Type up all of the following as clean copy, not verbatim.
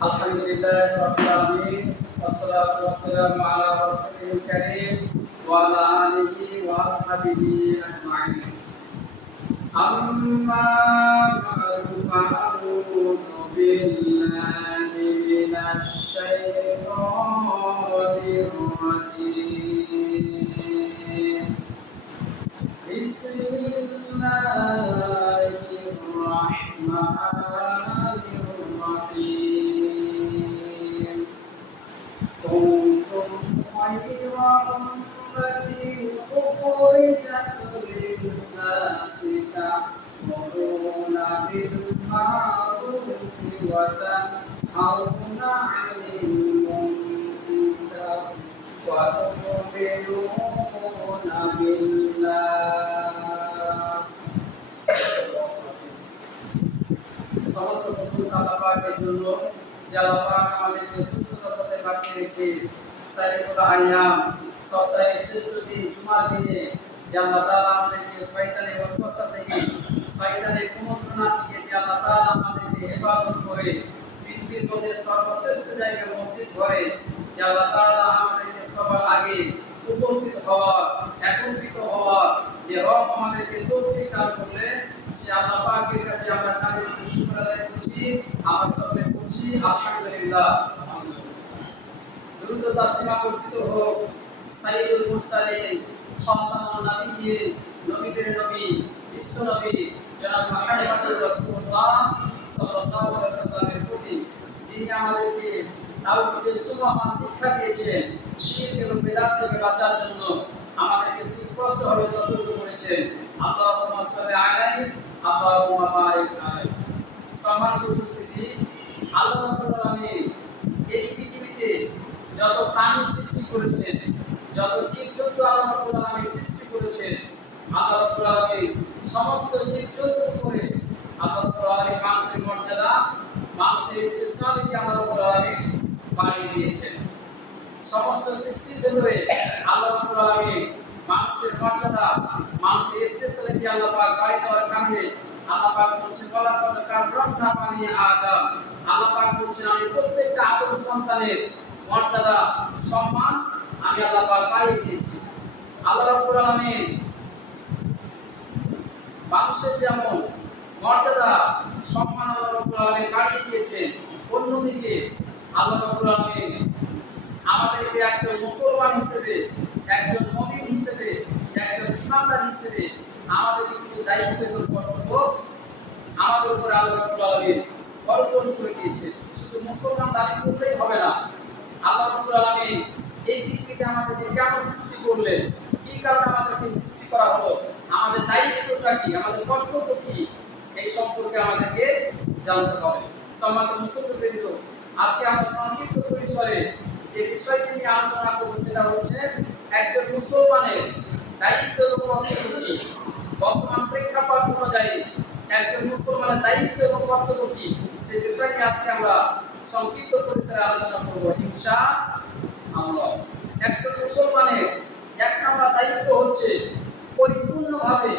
Alhamdulillah Rabbil Alamin. Wassalatu wassalamu ala Rasulil Karim wa ala alihi wa ashabihi ajma'in. Amma ba'du fa'udhu billahi minasy syaithanir rajim. Bismillahirrahmanirrahim. Kuntum khayra ummatin ukhrijat lin-nasi ta'muruna bil ma'rufi wa tanhauna 'anil munkar wa tu'minuna billah. সমস্ত প্রশংসা আল্লাহ পাকের জন্য, যে আল্লাহ পাক আমাদেরকে সুস্থতার সাথে বাঁচিয়ে রেখে সাইয়্যিদুল আইয়াম সপ্তাহের শ্রেষ্ঠ দিন জুমার দিনে যে আল্লাহ তাআলা আমাদেরকে শয়তানের ওয়াসওয়াসা থেকে, শয়তানের কুমন্ত্রণা থেকে যে আল্লাহ তাআলা আমাদেরকে হেফাজত করে পৃথিবীর মধ্যে সর্বশ্রেষ্ঠ জায়গায় মসজিদ ঘরে যে আল্লাহ তাআলা আমাদেরকে সবার আগে উপস্থিত হওয়া, একত্রিত হওয়া, যে রব আমাদেরকে তৌফিক দান করলে সে আল্লাহ পাকের কাছে আমরা তাদের শুকর আদায় করছি। আমরা সবাই বলছি আলহামদুলিল্লাহ। দুরূদ ও তাসলিমা বর্ষিত হোক সাইয়্যিদুল মুরসালিন, খাতামুন নবিয়্যিন, নবীদের নবী, বিশ্ব নবী জনাব মুহাম্মদুর রাসূলুল্লাহ সাল্লাল্লাহু আলাইহি ওয়াসাল্লামের প্রতি, যিনি আমাদেরকে তাওহীদের সুবহান দীক্ষা দিয়েছেন, শিরক এবং বিদআত থেকে বাঁচার জন্য আমাদেরকে সুস্পষ্টভাবে সতর্ক করেছেন। আল্লাহুম্মা সাল্লি আলাইহি আল্লাহুম্মা বারিক আলাইহি। সম্মানিত উপস্থিতি, আল্লাহ রাব্বুল আলামিন এই পৃথিবীতে যত প্রাণী সৃষ্টি করেছেন, যত জীবজন্তু আল্লাহ রাব্বুল আলামিন সৃষ্টি করেছেন, আল্লাহ রাব্বুল আলামিন সমস্ত জীবজন্তুর উপরে আল্লাহ রাব্বুল আলামিন মানুষের মর্যাদা, মানুষের স্পেশালিটি আল্লাহ রাব্বুল আলামিন বাড়িয়ে দিয়েছেন। সমস্ত সৃষ্টির ভেতরে আল্লাহ রাব্বুল আলামিন মানুষের মর্যাদা, মানুষের স্পেশালিটি আল্লাহ পাক বাড়িয়ে দেওয়ার কারণে আল্লাহ পাক বলছেন ওয়ালাকাদ কাররামনা বানি আদম। আল্লাহ পাক বলছেন আমি প্রত্যেকটা আদম সন্তানের মর্যাদা, সম্মান আমি আল্লাহ পাক বাড়িয়ে দিয়েছি। আল্লাহ রাব্বুল আলামিন মানুষের যেমন মর্যাদা, সম্মান আল্লাহ রাব্বুল আলামিন বাড়িয়ে দিয়েছেন, অন্যদিকে আল্লাহ রাব্বুল আলামিন আমাদেরকে একজন মুসলমান হিসেবে, একজন মুমিন হিসেবে, একজন ঈমানদার হিসেবে আমাদের কিছু দায়িত্ব এবং কর্তব্য আমাদের উপরে আল্লাহ রাব্বুল আলামিন অর্পণ করে দিয়েছেন। শুধু মুসলমান দাবি করলেই হবে না। আল্লাহ রাব্বুল আলামিন এই পৃথিবীতে আমাদেরকে কেন সৃষ্টি করলেন, কি কারণে আমাদেরকে সৃষ্টি করা হলো, আমাদের দায়িত্বটা কি, আমাদের কর্তব্য কি, এই সম্পর্কে আমাদেরকে জানতে হবে। সম্মানিত মুসলমানবৃন্দ, আজকে আমরা সংক্ষিপ্ত পরিসরে যে বিষয়টি নিয়ে আলোচনা করব সেটা হচ্ছে একজন মুসলমানের দায়িত্ব এবং কর্তব্য কি। বর্তমান প্রেক্ষাপট অনুযায়ী একজন মুসলমানের দায়িত্ব এবং কর্তব্য কি, সেই বিষয়টি আজকে আমরা সংক্ষিপ্ত পরিসরে আলোচনা করব ইনশাআল্লাহ। একজন মুসলমানের এক নম্বর দায়িত্ব হচ্ছে পরিপূর্ণভাবে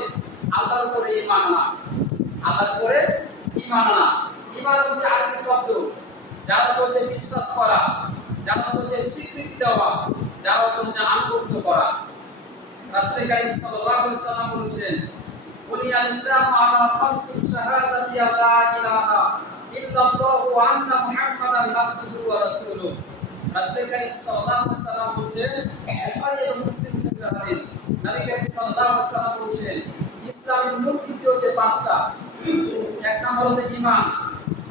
আল্লাহর উপরে ঈমান আনা। আল্লাহর উপরে ঈমান আনা, ঈমান হচ্ছে আরবি শব্দ, যার অর্থ হচ্ছে বিশ্বাস করা, যার অর্থ হচ্ছে স্বীকৃতি দেওয়া, যার অর্থ হচ্ছে আনুগত্য করা। রাসূল কারীম সাল্লাল্লাহু আলাইহি ওয়াসাল্লাম বলেছেন বুনিয়াল ইসলামু আলা খামসি শাহাদাতি লা ইলাহা ইল্লাল্লাহু ওয়া আন্না মুহাম্মাদান আবদুহু ওয়া রাসূলুহু। রাসূল কারীম সাল্লাল্লাহু আলাইহি ওয়াসাল্লাম বলেছেন, বুখারী এবং মুসলিম শরীফের হাদিস, নবী কারীম সাল্লাল্লাহু আলাইহি ওয়াসাল্লাম বলেছেন ইসলামের মূল ভিত্তি হচ্ছে পাঁচটা। এক নম্বর হচ্ছে ঈমান,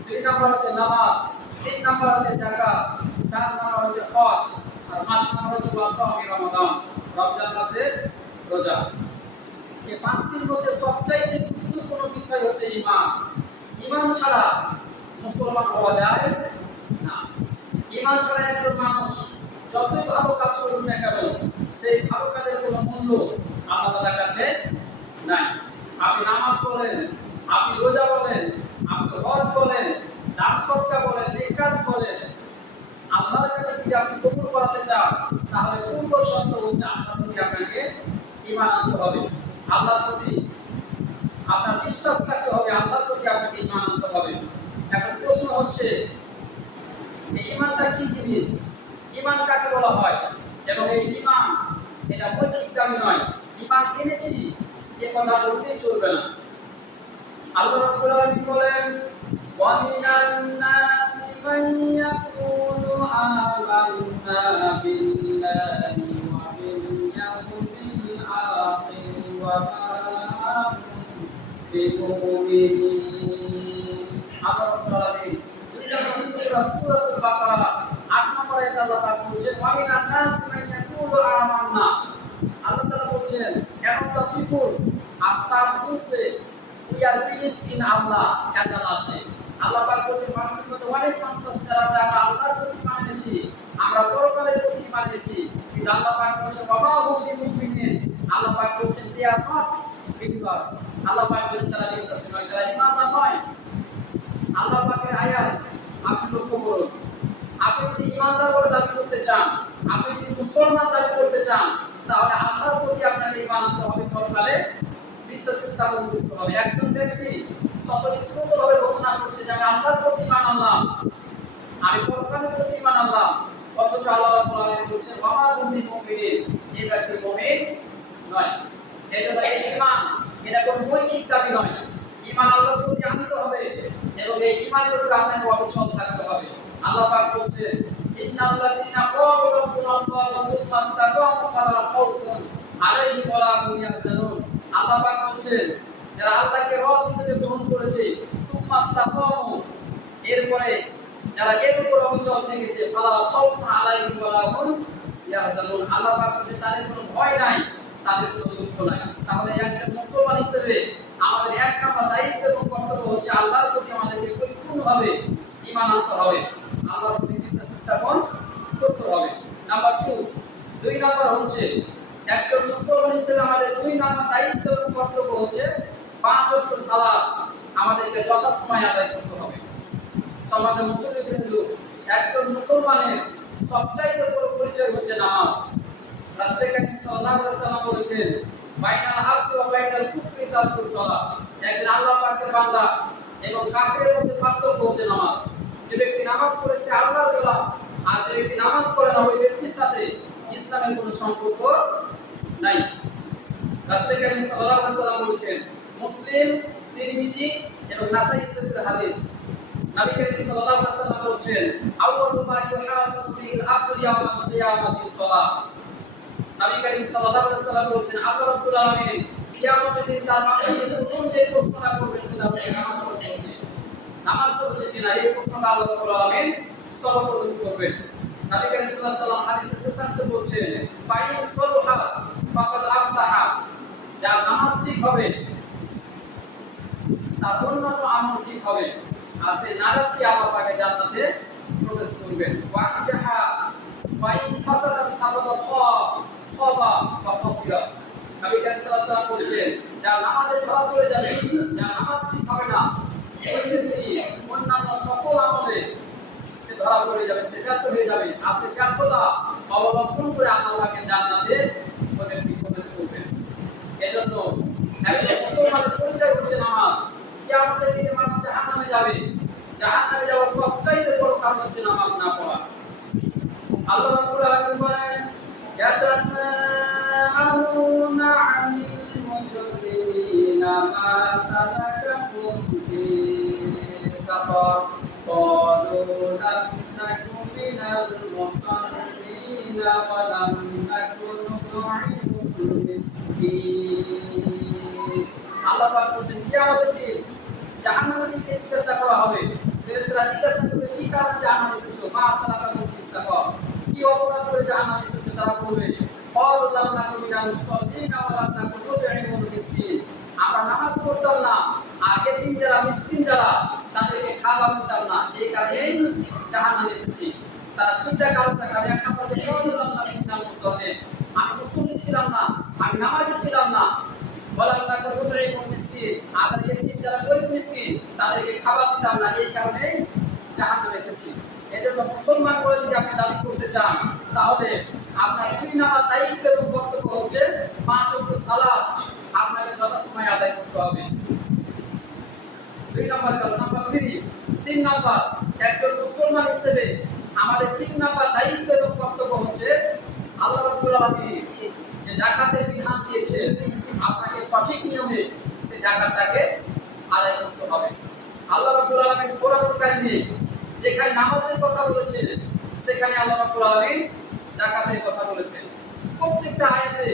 দুই নম্বর হচ্ছে নামাজ, তিন নম্বর হচ্ছে যাকাত, চার নম্বর হচ্ছে হজ, আর পাঁচ নম্বর হচ্ছে ওয়াসামি রমাদান, রমজান মাসের রোজা। এই পাঁচটির মধ্যে সবচাইতে গুরুত্বপূর্ণ বিষয় হচ্ছে ঈমান। ঈমান ছাড়া মুসলমান হওয়া যায় না। ঈমান ছাড়া একজন মানুষ যতই ভালো কাজ করুক না কেন, সেই ভালো কাজের কোনো মূল্য আল্লাহর কাছে নাই। আপনি নামাজ পড়েন, আপনি রোজা বলেন, আপনি হজ বলেন, দান সদকা বলেন, নেক কাজ বলেন, আল্লাহর কাছে যদি আপনি কবুল করাতে চান, তাহলে পূর্ব শর্ত হচ্ছে আল্লাহর প্রতি আপনাকে ঈমান আনতে হবে। আল্লাহর প্রতি আপনার বিশ্বাস থাকতে হবে, আল্লাহর প্রতি আপনাকে ঈমান আনতে হবে। এখন প্রশ্ন হচ্ছে এই ঈমানটা কি জিনিস, ঈমান কাকে বলা হয়, এবং এই ঈমান এটা মৌখিক দাবি নয়, ঈমান এনেছি এ কথা বলতেই চলবে না। আল্লাহ রাব্বুল আলামিন বলেন, ওয়া মিনান নাসি মান ইয়াকুলু আমান্না বিল্লাহি ওয়া বিল ইয়াউমিল আখির ওয়া মা হুম বিমুমিনিন। আল্লাহ রাব্বুল আলামিন সূরাতুল বাকারা ৮ নম্বর আয়াতে আল্লাহ পাক বলছেন, ওয়া মিনান নাসি মান ইয়াকুলু আমান্না। আল্লাহ তাআলা বলছেন, এমন the people are some who say we are believe in Allah and the last day. আল্লাহ পাক বলছেন, মানুষের মধ্যে অনেক মানুষ আছে যারা আমরা আল্লাহর প্রতি ঈমান এনেছি, আমরা পরকালের প্রতি ঈমান এনেছি, কিন্তু আল্লাহ পাক বলছেন ওয়া হুম বিমুমিনিন। আল্লাহ পাক বলছেন they are not believers। আল্লাহ পাক বলছেন তারা বিশ্বাসী নয়, তারা ঈমানদার নয়। আল্লাহ পাকের আয়াত আপনি লক্ষ্য করুন, আপনি যদি ঈমানদার বলে দাবি করতে চান, আপনি যদি মুসলমান দাবি করতে চান, তাহলে আল্লাহর প্রতি আপনাকে ঈমান আনতে হবে, পরকালে বিশ্বাস স্থাপন করতে হবে। একজন ব্যক্তি স্বতঃস্ফূর্তভাবে ঘোষণা করছে যে আমি আল্লাহর প্রতি ঈমান আনলাম, আমি পরকালের প্রতি ঈমান আনলাম, অথচ আল্লাহ রাব্বুল আলামিন বলছেন ওয়া মা হুম বিমুমিনিন, এই ব্যক্তি মুমিন নয়। এটা ঈমান, এটা কোনো মৌখিক দাবি নয়। ঈমান আল্লাহর প্রতি আনতে হবে এবং এই ঈমানের উপর আপনাকে অবিচল থাকতে হবে। আল্লাহ পাক বলছেন, ইন্নাল্লাযীনা ক্বালু রাব্বুনাল্লাহু সুম্মা ইসতাকামু ফালা খাউফুন আলাইহিম ওয়া লা হুম ইয়াহজানুন। আল্লাহ পাক বলছেন, যারা আল্লাহকে রব হিসেবে গ্রহণ করেছে, সুম্মা ইসতাকামু, এরপরে যারা এর উপর অবিচল থেকেছে, ফালা খাউফুন আলাইহিম ওয়া লা হুম ইয়াহজানুন। আল্লাহ পাক বলছেন তাদের কোনো ভয় নাই, তাদের কোনো দুঃখ নাই। তাহলে একজন মুসলমান হিসেবে আমাদের এক নম্বর দায়িত্ব এবং কর্তব্য হচ্ছে আল্লাহর প্রতি আমাদেরকে পরিপূর্ণভাবে ঈমান আনতে হবে, আল্লাহর প্রতি বিশ্বাস স্থাপন করতে হবে। নাম্বার 2 নম্বর হচ্ছে একজন মুসলমান হিসেবে আমাদের 2 নম্বর দায়িত্ব এবং কর্তব্য হচ্ছে 5 ওয়াক্ত সালাত আমাদেরকে যথাসময়ে আদায় করতে হবে। সম্মানিত মুসলিমবৃন্দ, একজন মুসলমানের সবচাইতে বড় পরিচয় হচ্ছে নামাজ। রাসূল করিম সাল্লাল্লাহু আলাইহি ওয়াসাল্লাম বলেছেন, বাইনাল আবদি ওয়া বাইনাল কুফরি তারকুস সালাত। একজন আল্লাহ পাকের বান্দা এবং কাফিরের মধ্যে পার্থক্য হচ্ছে নামাজ। যে ব্যক্তি নামাজ পড়েছে আল্লাহর গোলাম, আর যে ব্যক্তি নামাজ পড়ে না ওই ব্যক্তির সাথে ইসলামের কোনো সম্পর্ক নাই। রাসূল করিম সাল্লাল্লাহু আলাইহি ওয়াসাল্লাম বলেছেন, মুসলিম, তিরমিজি এবং নাসাই শরীফের হাদিস, নবী করিম সাল্লাল্লাহু আলাইহি ওয়াসাল্লাম বলেছেন, আউয়ালু মা ইউহাসাবু বিল আবদু ইয়াওমাল কিয়ামাতি সালাত। নবী করিম সাল্লাল্লাহু আলাইহি ওয়াসাল্লাম বলেছেন, আল্লাহ রাব্বুল আলামিন কিয়ামতের দিন তার বান্দাকে প্রথম যে প্রশ্নটা করবেন সেটা হচ্ছে নামাজ পড়েছে কিনা। এই প্রশ্নটা আল্লাহ রাব্বুল আলামিন সর্বপ্রথম করবেন। নবী করিম সাল্লাল্লাহু আলাইহি ওয়াসাল্লাম হাদিসে শেষাংশে বলছেন, ফাইন সলহা ফাকাদ আফলাহা, যার নামাজ ঠিক হবে তার অন্যান্য আমল ঠিক হবে, আর সে নারককে আল্লাহ পাকে জান্নাতে প্রবেশ করবেন। ওয়ানজাহা ওয়াইন ফাসাদাত ফাকাদ খাবা ওয়া ফাসিরা। নবী করিম সাল্লাল্লাহু আলাইহি ওয়াসাল্লাম বলছেন, যার নামাজে ধরা পড়ে যাবে, যার নামাজ ঠিক হবে না, ওই ব্যক্তি অন্যান্য সকল আমলে সে ধরা পড়ে যাবে, সে ব্যর্থ হয়ে যাবে, আর সে ব্যর্থতা অবলম্বন করে আল্লাহ পাকের জান্নাতে ওই ব্যক্তি প্রবেশ করবে। এজন্য একজন মুসলমানের পরিচয় হচ্ছে নামাজ। কিয়ামতের দিনে মানুষ জাহান্নামে যাবে, জাহান্নামে যাওয়ার সবচাইতে বড় কারণ হচ্ছে নামাজ না পড়া। আল্লাহ রাব্বুল আলামিন বলেন, ইয়াতাসাআলুনা আনিল মুজরিমিনা মা সালাকাকুম ফি সাকার ক্বালু লাম নাকু মিনাল মুসাল্লিনা ওয়া লাম নাকু নুত'ইমুল মিসকিন। আল্লাহ পাক বলেন, কিয়ামতের দিন জাহান্নামের দিকে জিজ্ঞাসা করা হবে। ফেরেশতারা জিজ্ঞাসা করবে, কি কারণে জাহান্নামে এসেছো? মা সালাকাকুম ফি সাকার, কি অপরাধ করে জাহান্নামে এসেছো? তারা বলবে, ক্বালু লাম নাকু মিনাল মুসাল্লিনা ওয়া লাম নাকু নুত'ইমুল মিসকিন, আমরা নামাজ পড়তাম না, আর এতিম যারা, মিসকিন যারা, তাদেরকে খাবার দিতাম না, এই কারণেই জাহান্নামে এসেছি। তারা 2টা কারণ দেখাবে। এক নম্বরে ক্বালু লাম নাকু মিনাল মুসাল্লিন, আমি মুসল্লি ছিলাম না, আমি নামাজি ছিলাম না। ওয়ালাম নাকু নুত'ইমুল মিসকিন, আর এতিম যারা গরীব মিসকিন তাদেরকে খাবার দিতাম না, এই কারণে জাহান্নামে এসেছি। এজন্য মুসলমান বলে যদি আপনি দাবি করতে চান, তাহলে আপনার 2 নম্বর দায়িত্ব এবং কর্তব্য হচ্ছে 5 ওয়াক্ত সালাত আপনাকে যথাসময়ে আদায় করতে হবে। 2 নম্বর গেল। নাম্বার 3 নম্বর, একজন মুসলমান হিসেবে আমাদের 3 নাম্বার দায়িত্ব এবং কর্তব্য হচ্ছে আল্লাহ রাব্বুল আলামিন যে যাকাতের বিধান দিয়েছে আপনাকে সঠিক নিয়মে সেই যাকাতটাকে আদায় করতে হবে। আল্লাহ রাব্বুল আলামিন কোরআনুল কারীমে যেখানে নামাজের কথা বলেছেন সেখানে আল্লাহ রাব্বুল আলামিন যাকাতের কথা বলেছেন। প্রত্যেকটা আয়াতে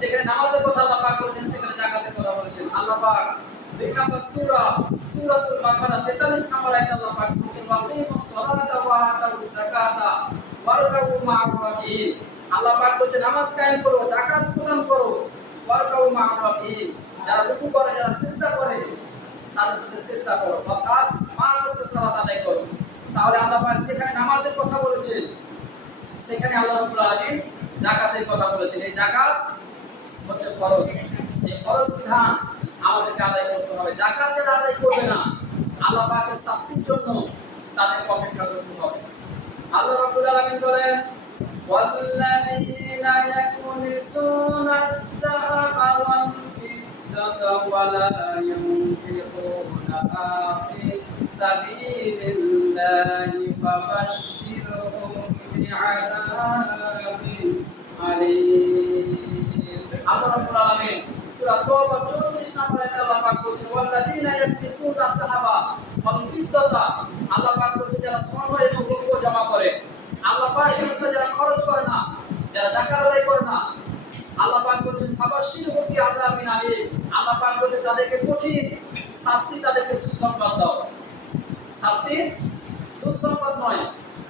যেখানে নামাজের কথা আল্লাহ পাক বলেছেন সেখানে যাকাতের কথা বলেছেন। আল্লাহ পাক 2 নম্বর সূরাতুল বাকারা 43 নম্বর আয়াতে আল্লাহ পাক বলেছেন ওয়াকিমুস সালাতা ওয়া আতুজ যাকাতা ওয়ারকাউ মা'আর রাকিঈন। আল্লাহ পাক বলেছেন নামাজ কায়েম করো, যাকাত প্রদান করো, ওয়ারকাউ মা'আর রাকিঈন। যারা রুকু করে, যারা সিজদা করে তাদের সাথে সিজদা করো, অর্থাৎ মা'আর সালাত আদায় করো। তাহলে আল্লাহ পাক যেখানে নামাজের কথা বলেছেন সেখানে আল্লাহ রাব্বুল আলামিন যাকাতের কথা বলেছেন। এই যাকাত হচ্ছে ফরজ। এই ফরজ বিধান আমাদেরকে আদায় করতে হবে। যাকাত যারা আদায় করবে না আল্লাহ পাকের শাস্তির জন্য তাদেরকে অপেক্ষা করতে হবে। আল্লাহ রাব্বুল আলামিন বলেন ওয়াল্লাযীনা ইয়াকুনিসুনা আয-যাহাবা ওয়াল ফিদ্দাতা ওয়া লা ইউনফিকুনাহা ফি সাবিলিল্লাহি ফাবাশশিরহুম বিআযাবিন আলীম। আল্লাহ রাব্বুল আলামিন সূরা তাওবা 34 নম্বর আয়াতে আল্লাহ পাক বলেছেন ওয়াল্লাযীনা ইয়াকনিসুনা আয-যাহাবা ওয়াল ফিদ্দাতা। আল্লাহ পাক বলেছেন যারা স্বর্ণ এবং রৌপ্য জমা করে, আল্লাহ পাকের রাস্তায় যারা খরচ করে না, যারা যাকাত আদায় করে না, আল্লাহ পাক বলেছেন ফাবাশশিরহুম বিআযাবিন আলীম। আল্লাহ পাক বলেছেন তাদেরকে কঠিন শাস্তি, তাদেরকে সুসংবাদ দাও। শাস্তি সুসংবাদ নয়,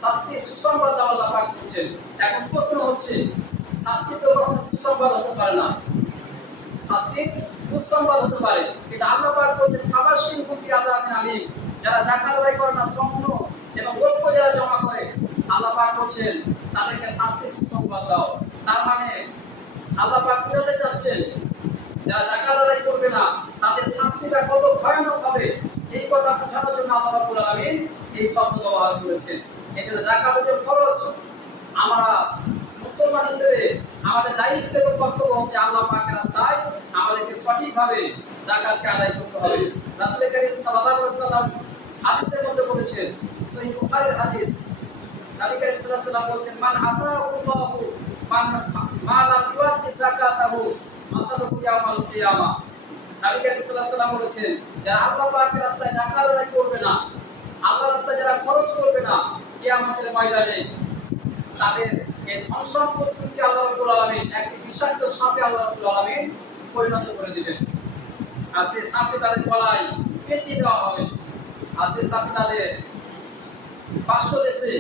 শাস্তি সুসংবাদ দাও আল্লাহ পাক বলেছেন। এখন প্রশ্ন হচ্ছে শাস্তি তো কখনো সুসংবাদ হতে পারে না, শাস্তি দুঃসংবাদ হতে পারে, কিন্তু আল্লাহ পাক বলেছেন ফাবাশশিরহুম বিআযাবিন আলীম। যারা যাকাত আদায় করে না, স্বর্ণ এবং রৌপ্য যারা জমা করে, আল্লাহ পাক বলেছেন তাদেরকে শাস্তি সুসংবাদ দাও। তার মানে আল্লাহ পাক বোঝাতে চাচ্ছেন যারা যাকাত আদায় করবে না তাদের শাস্তিটা কত ভয়ানক হবে, এই কথা বোঝানোর জন্য আল্লাহ রাব্বুল আলামিন এই শব্দ ব্যবহার করেছেন। এই জন্য যাকাত যে ফরজ, আমরা মুসলমান হিসেবে আমাদের দায়িত্ব এবং কর্তব্য হচ্ছে আল্লাহ পাকের রাস্তায় আমাদেরকে সঠিকভাবে যাকাতকে আদায় করতে হবে। রাসূল কারীম সাল্লাল্লাহু আলাইহি ওয়াসাল্লাম হাদিসের মধ্যে বলেছেন, সহিহ বুখারীর হাদিস, নবী কারীম সাল্লাল্লাহু আলাইহি ওয়াসাল্লাম বলেছেন মান আতাহুল্লাহু মা লাম ইউআদ্দি যাকাতাহু মাসালুহু ইয়াওমাল কিয়ামাহ। নবী কারীম সাল্লাল্লাহু আলাইহি ওয়াসাল্লাম বলেছেন যারা আল্লাহ পাকের রাস্তায় যাকাত আদায় করবে না, আল্লাহর রাস্তায় যারা খরচ করবে না, কিয়ামতের ময়দানে তাদের এই ধন সম্পত্তিকে আল্লাহ রাব্বুল আলামিন একটি বিষাক্ত সাপে আল্লাহ রাব্বুল আলামিন পরিণত করে দিবেন। আর সেই সাপে তাদের গলায় পেঁচিয়ে দেওয়া হবে, আর সেই সাপে তাদের পার্শ্বদেশে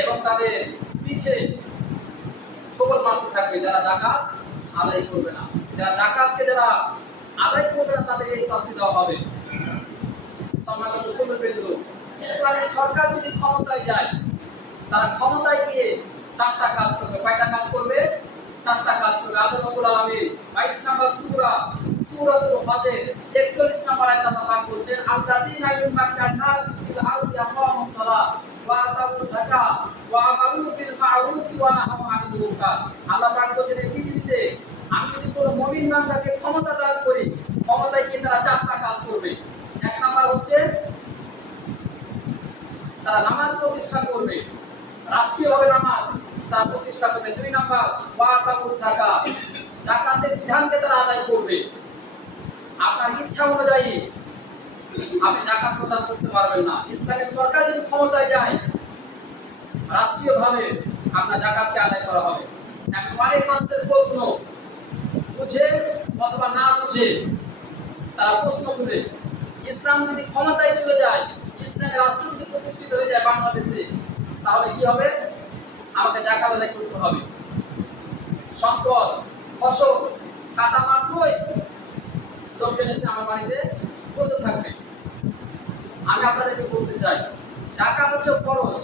এবং তাদের পিঠে ছোবল মারতে থাকবে যারা যাকাত আদায় করবে না। যারা যাকাতকে যারা আদায় করবে না তাদের এই শাস্তি দেওয়া হবে। সম্মানিত মুসলমান, ইসলামের সরকার যদি ক্ষমতায় যায় তারা ক্ষমতায় গিয়ে 4টা কাজ করবে। কয়টা কাজ করবে? 4টা কাজ করবে। আল্লাহ রাব্বুল আলামিন 22 নম্বর সূরাতুল হজের 41 নম্বর আয়াতে আল্লাহ পাক বলেছেন আল্লাযীনা ইউমাক্কানা ফিল আরদি আকামুস সালাত ওয়া আতাউজ যাকাত ওয়া আমারু বিল মা'রুফ ওয়া নাহাউ আনিল মুনকার। আল্লাহ পাক বলেছেন এই পৃথিবীতে আমি যদি কোনো মুমিন বান্দাকে ক্ষমতা দান করি, ক্ষমতায় গিয়ে তারা 4টা কাজ করবে। 1 নাম্বার হচ্ছে তারা নামাজ প্রতিষ্ঠা করবে, রাষ্ট্রীয়ভাবে নামাজ তারা প্রতিষ্ঠা করবে। 2 নাম্বার ওয়া আতাউজ যাকাত, যাকাতের বিধানকে তারা আদায় করবে। আপনার ইচ্ছা অনুযায়ী আপনি যাকাত প্রদান করতে পারবেন না। ইসলামের সরকার যদি ক্ষমতায় যায় রাষ্ট্রীয়ভাবে আপনার যাকাতকে আদায় করা হবে। এখন অনেক মানুষের প্রশ্ন, বুঝে অথবা না বুঝে তারা প্রশ্ন তুলে, ইসলাম যদি ক্ষমতায় চলে যায়, ইসলামের রাষ্ট্র যদি প্রতিষ্ঠিত হয়ে যায় বাংলাদেশে, তাহলে কি হবে? আমাকে যাকাত আদায় করতে হবে। সম্পদ ফসল কাটা মাত্রই লোকজন এসে আমার বাড়িতে বসে থাকবে। আমি আপনাদেরকে বলতে চাই যাকাত হচ্ছে ফরজ।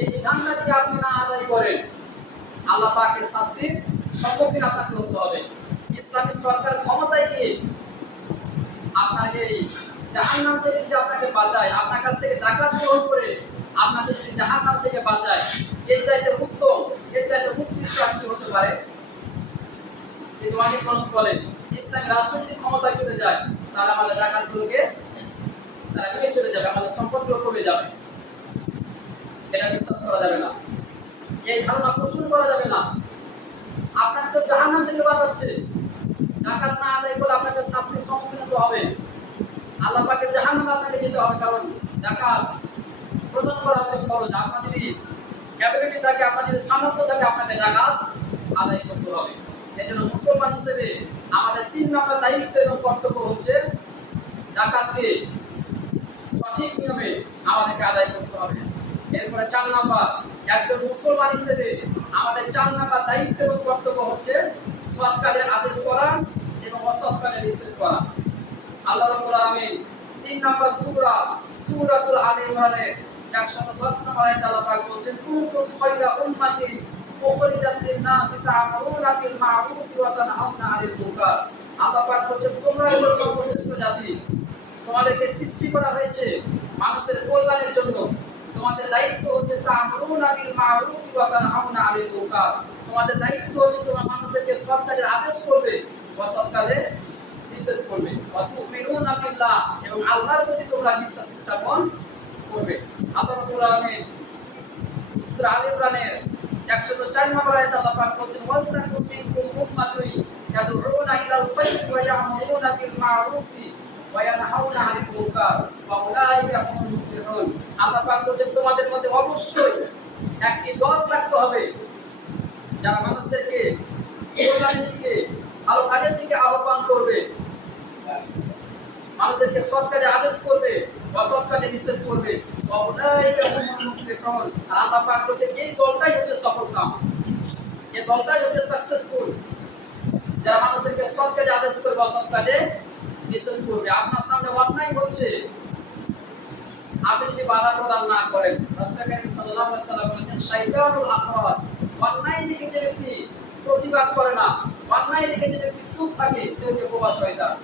এই বিধানটা যদি আপনি না আদায় করেন আল্লাহ পাকের শাস্তির সম্মুখীন আপনাকে হতে হবে। ইসলামী সরকার ক্ষমতায় গিয়ে আপনার এই জাহান্নাম থেকে যদি আপনাকে বাঁচায়, আপনার কাছ থেকে যাকাত গ্রহণ করে আপনাকে যদি জাহান্নাম থেকে বাঁচায়, এর চাইতে উত্তম, এর চাইতে উৎকৃষ্ট আর কি হতে পারে? কিন্তু অনেক মানুষ বলেন ইসলামী রাষ্ট্র যদি ক্ষমতায় চলে যায় তাহলে আমাদের যাকাতগুলোকে তারা নিয়ে চলে যাবে, আমাদের সম্পদগুলো কমে যাবে। এটা বিশ্বাস করা যাবে না, এই ধারণা পোষণ করা যাবে না। আপনাকে তো জাহান্নাম থেকে বাঁচাচ্ছে, যাকাত না আদায় করলে আপনাকে শাস্তির সম্মুখীন হতে হবে, আল্লাহ পাকের জাহান্নামে আপনাকে যেতে হবে। কারণ যাকাত প্রদান করা হচ্ছে ফরজ। আপনার যদি ক্যাপাবিলিটি থাকে, আপনার যদি সামর্থ্য থাকে, আপনাকে যাকাত আদায় করতে হবে। এজন্য মুসলমান হিসেবে আমাদের 3 নম্বর দায়িত্ব এবং কর্তব্য হচ্ছে যাকাতকে সঠিক নিয়মে আমাদেরকে আদায় করতে হবে। এরপরে 4 নম্বর, একজন মুসলমান হিসেবে আমাদের 4 নম্বর দায়িত্ব এবং কর্তব্য হচ্ছে সৎ কাজের আদেশ করা এবং অসৎ কাজের নিষেধ করা। আল্লাহ রাব্বুল আলামিন 3 নম্বর সূরাতুল আলী ইমরানের 110 নম্বর আয়াতে আল্লাহ পাক বলেছেন, কুনতুম খায়রা উম্মাতিন উখরিজাত লিন-নাসি তা'মুরুনা বিল মা'রুফি ওয়া তানহাউনা 'আনিল মুনকার। আল্লাহ পাক বলেছেন, তোমরা হলো সর্বশ্রেষ্ঠ জাতি, তোমাদেরকে সৃষ্টি করা হয়েছে মানুষের কল্যাণের জন্য। তোমাদের দায়িত্ব হচ্ছে তা'মুরুনা বিল মা'রুফি ওয়া তানহাউনা 'আনিল মুনকার। তোমাদের দায়িত্ব হচ্ছে তোমরা মানুষদেরকে সৎ কাজের আদেশ করবে, অসৎ কাজের নিষেধ করবে। ওয়া তু'মিনুনা বিল্লাহ, এবং আল্লাহর প্রতি তোমরা বিশ্বাস স্থাপন করবে। আল্লাহ রাব্বুল আলামিন সূরা আলে ইমরানের 104 নম্বর আয়াতে আল্লাহ পাক বলেছেন, ওয়াল তাকুম মিনকুম উম্মাতুন ইয়াদউনা ইলাল খায়রি ওয়া ইয়া'মুরুনা বিল মা'রুফি ওয়া ইয়ানহাউনা 'আনিল মুনকার ওয়া উলাইকা হুমুল মুফলিহুন। আল্লাহ পাক বলেছেন, তোমাদের মধ্যে অবশ্যই একটি দল থাকতে হবে যারা মানুষদেরকে কল্যাণের দিকে, ভালো কাজের দিকে আহ্বান করবে, মানুষদেরকে সৎ কাজে আদেশ করবে, অসৎ কাজে নিষেধ করবে। আর আল্লাহ পাক বলেছেন, এই দলটাই হচ্ছে সফলকাম, এই দলটাই হচ্ছে সাকসেসফুল, যারা মানুষদেরকে সৎ কাজে আদেশ করবে, অসৎ কাজে নিষেধ করবে। আপনার সামনে অন্যায় হচ্ছে, আপনি যদি বাধা প্রদান না করেন, রাসূল করিম সাল্লাল্লাহু আলাইহি ওয়াসাল্লাম বলেছেন, শাইতানুল আখরাজ, অন্যায় দিকে যে ব্যক্তি প্রতিবাদ করে না, অন্যায় দিকে যে ব্যক্তি চুপ থাকে, সে হচ্ছে বোবা শয়তান।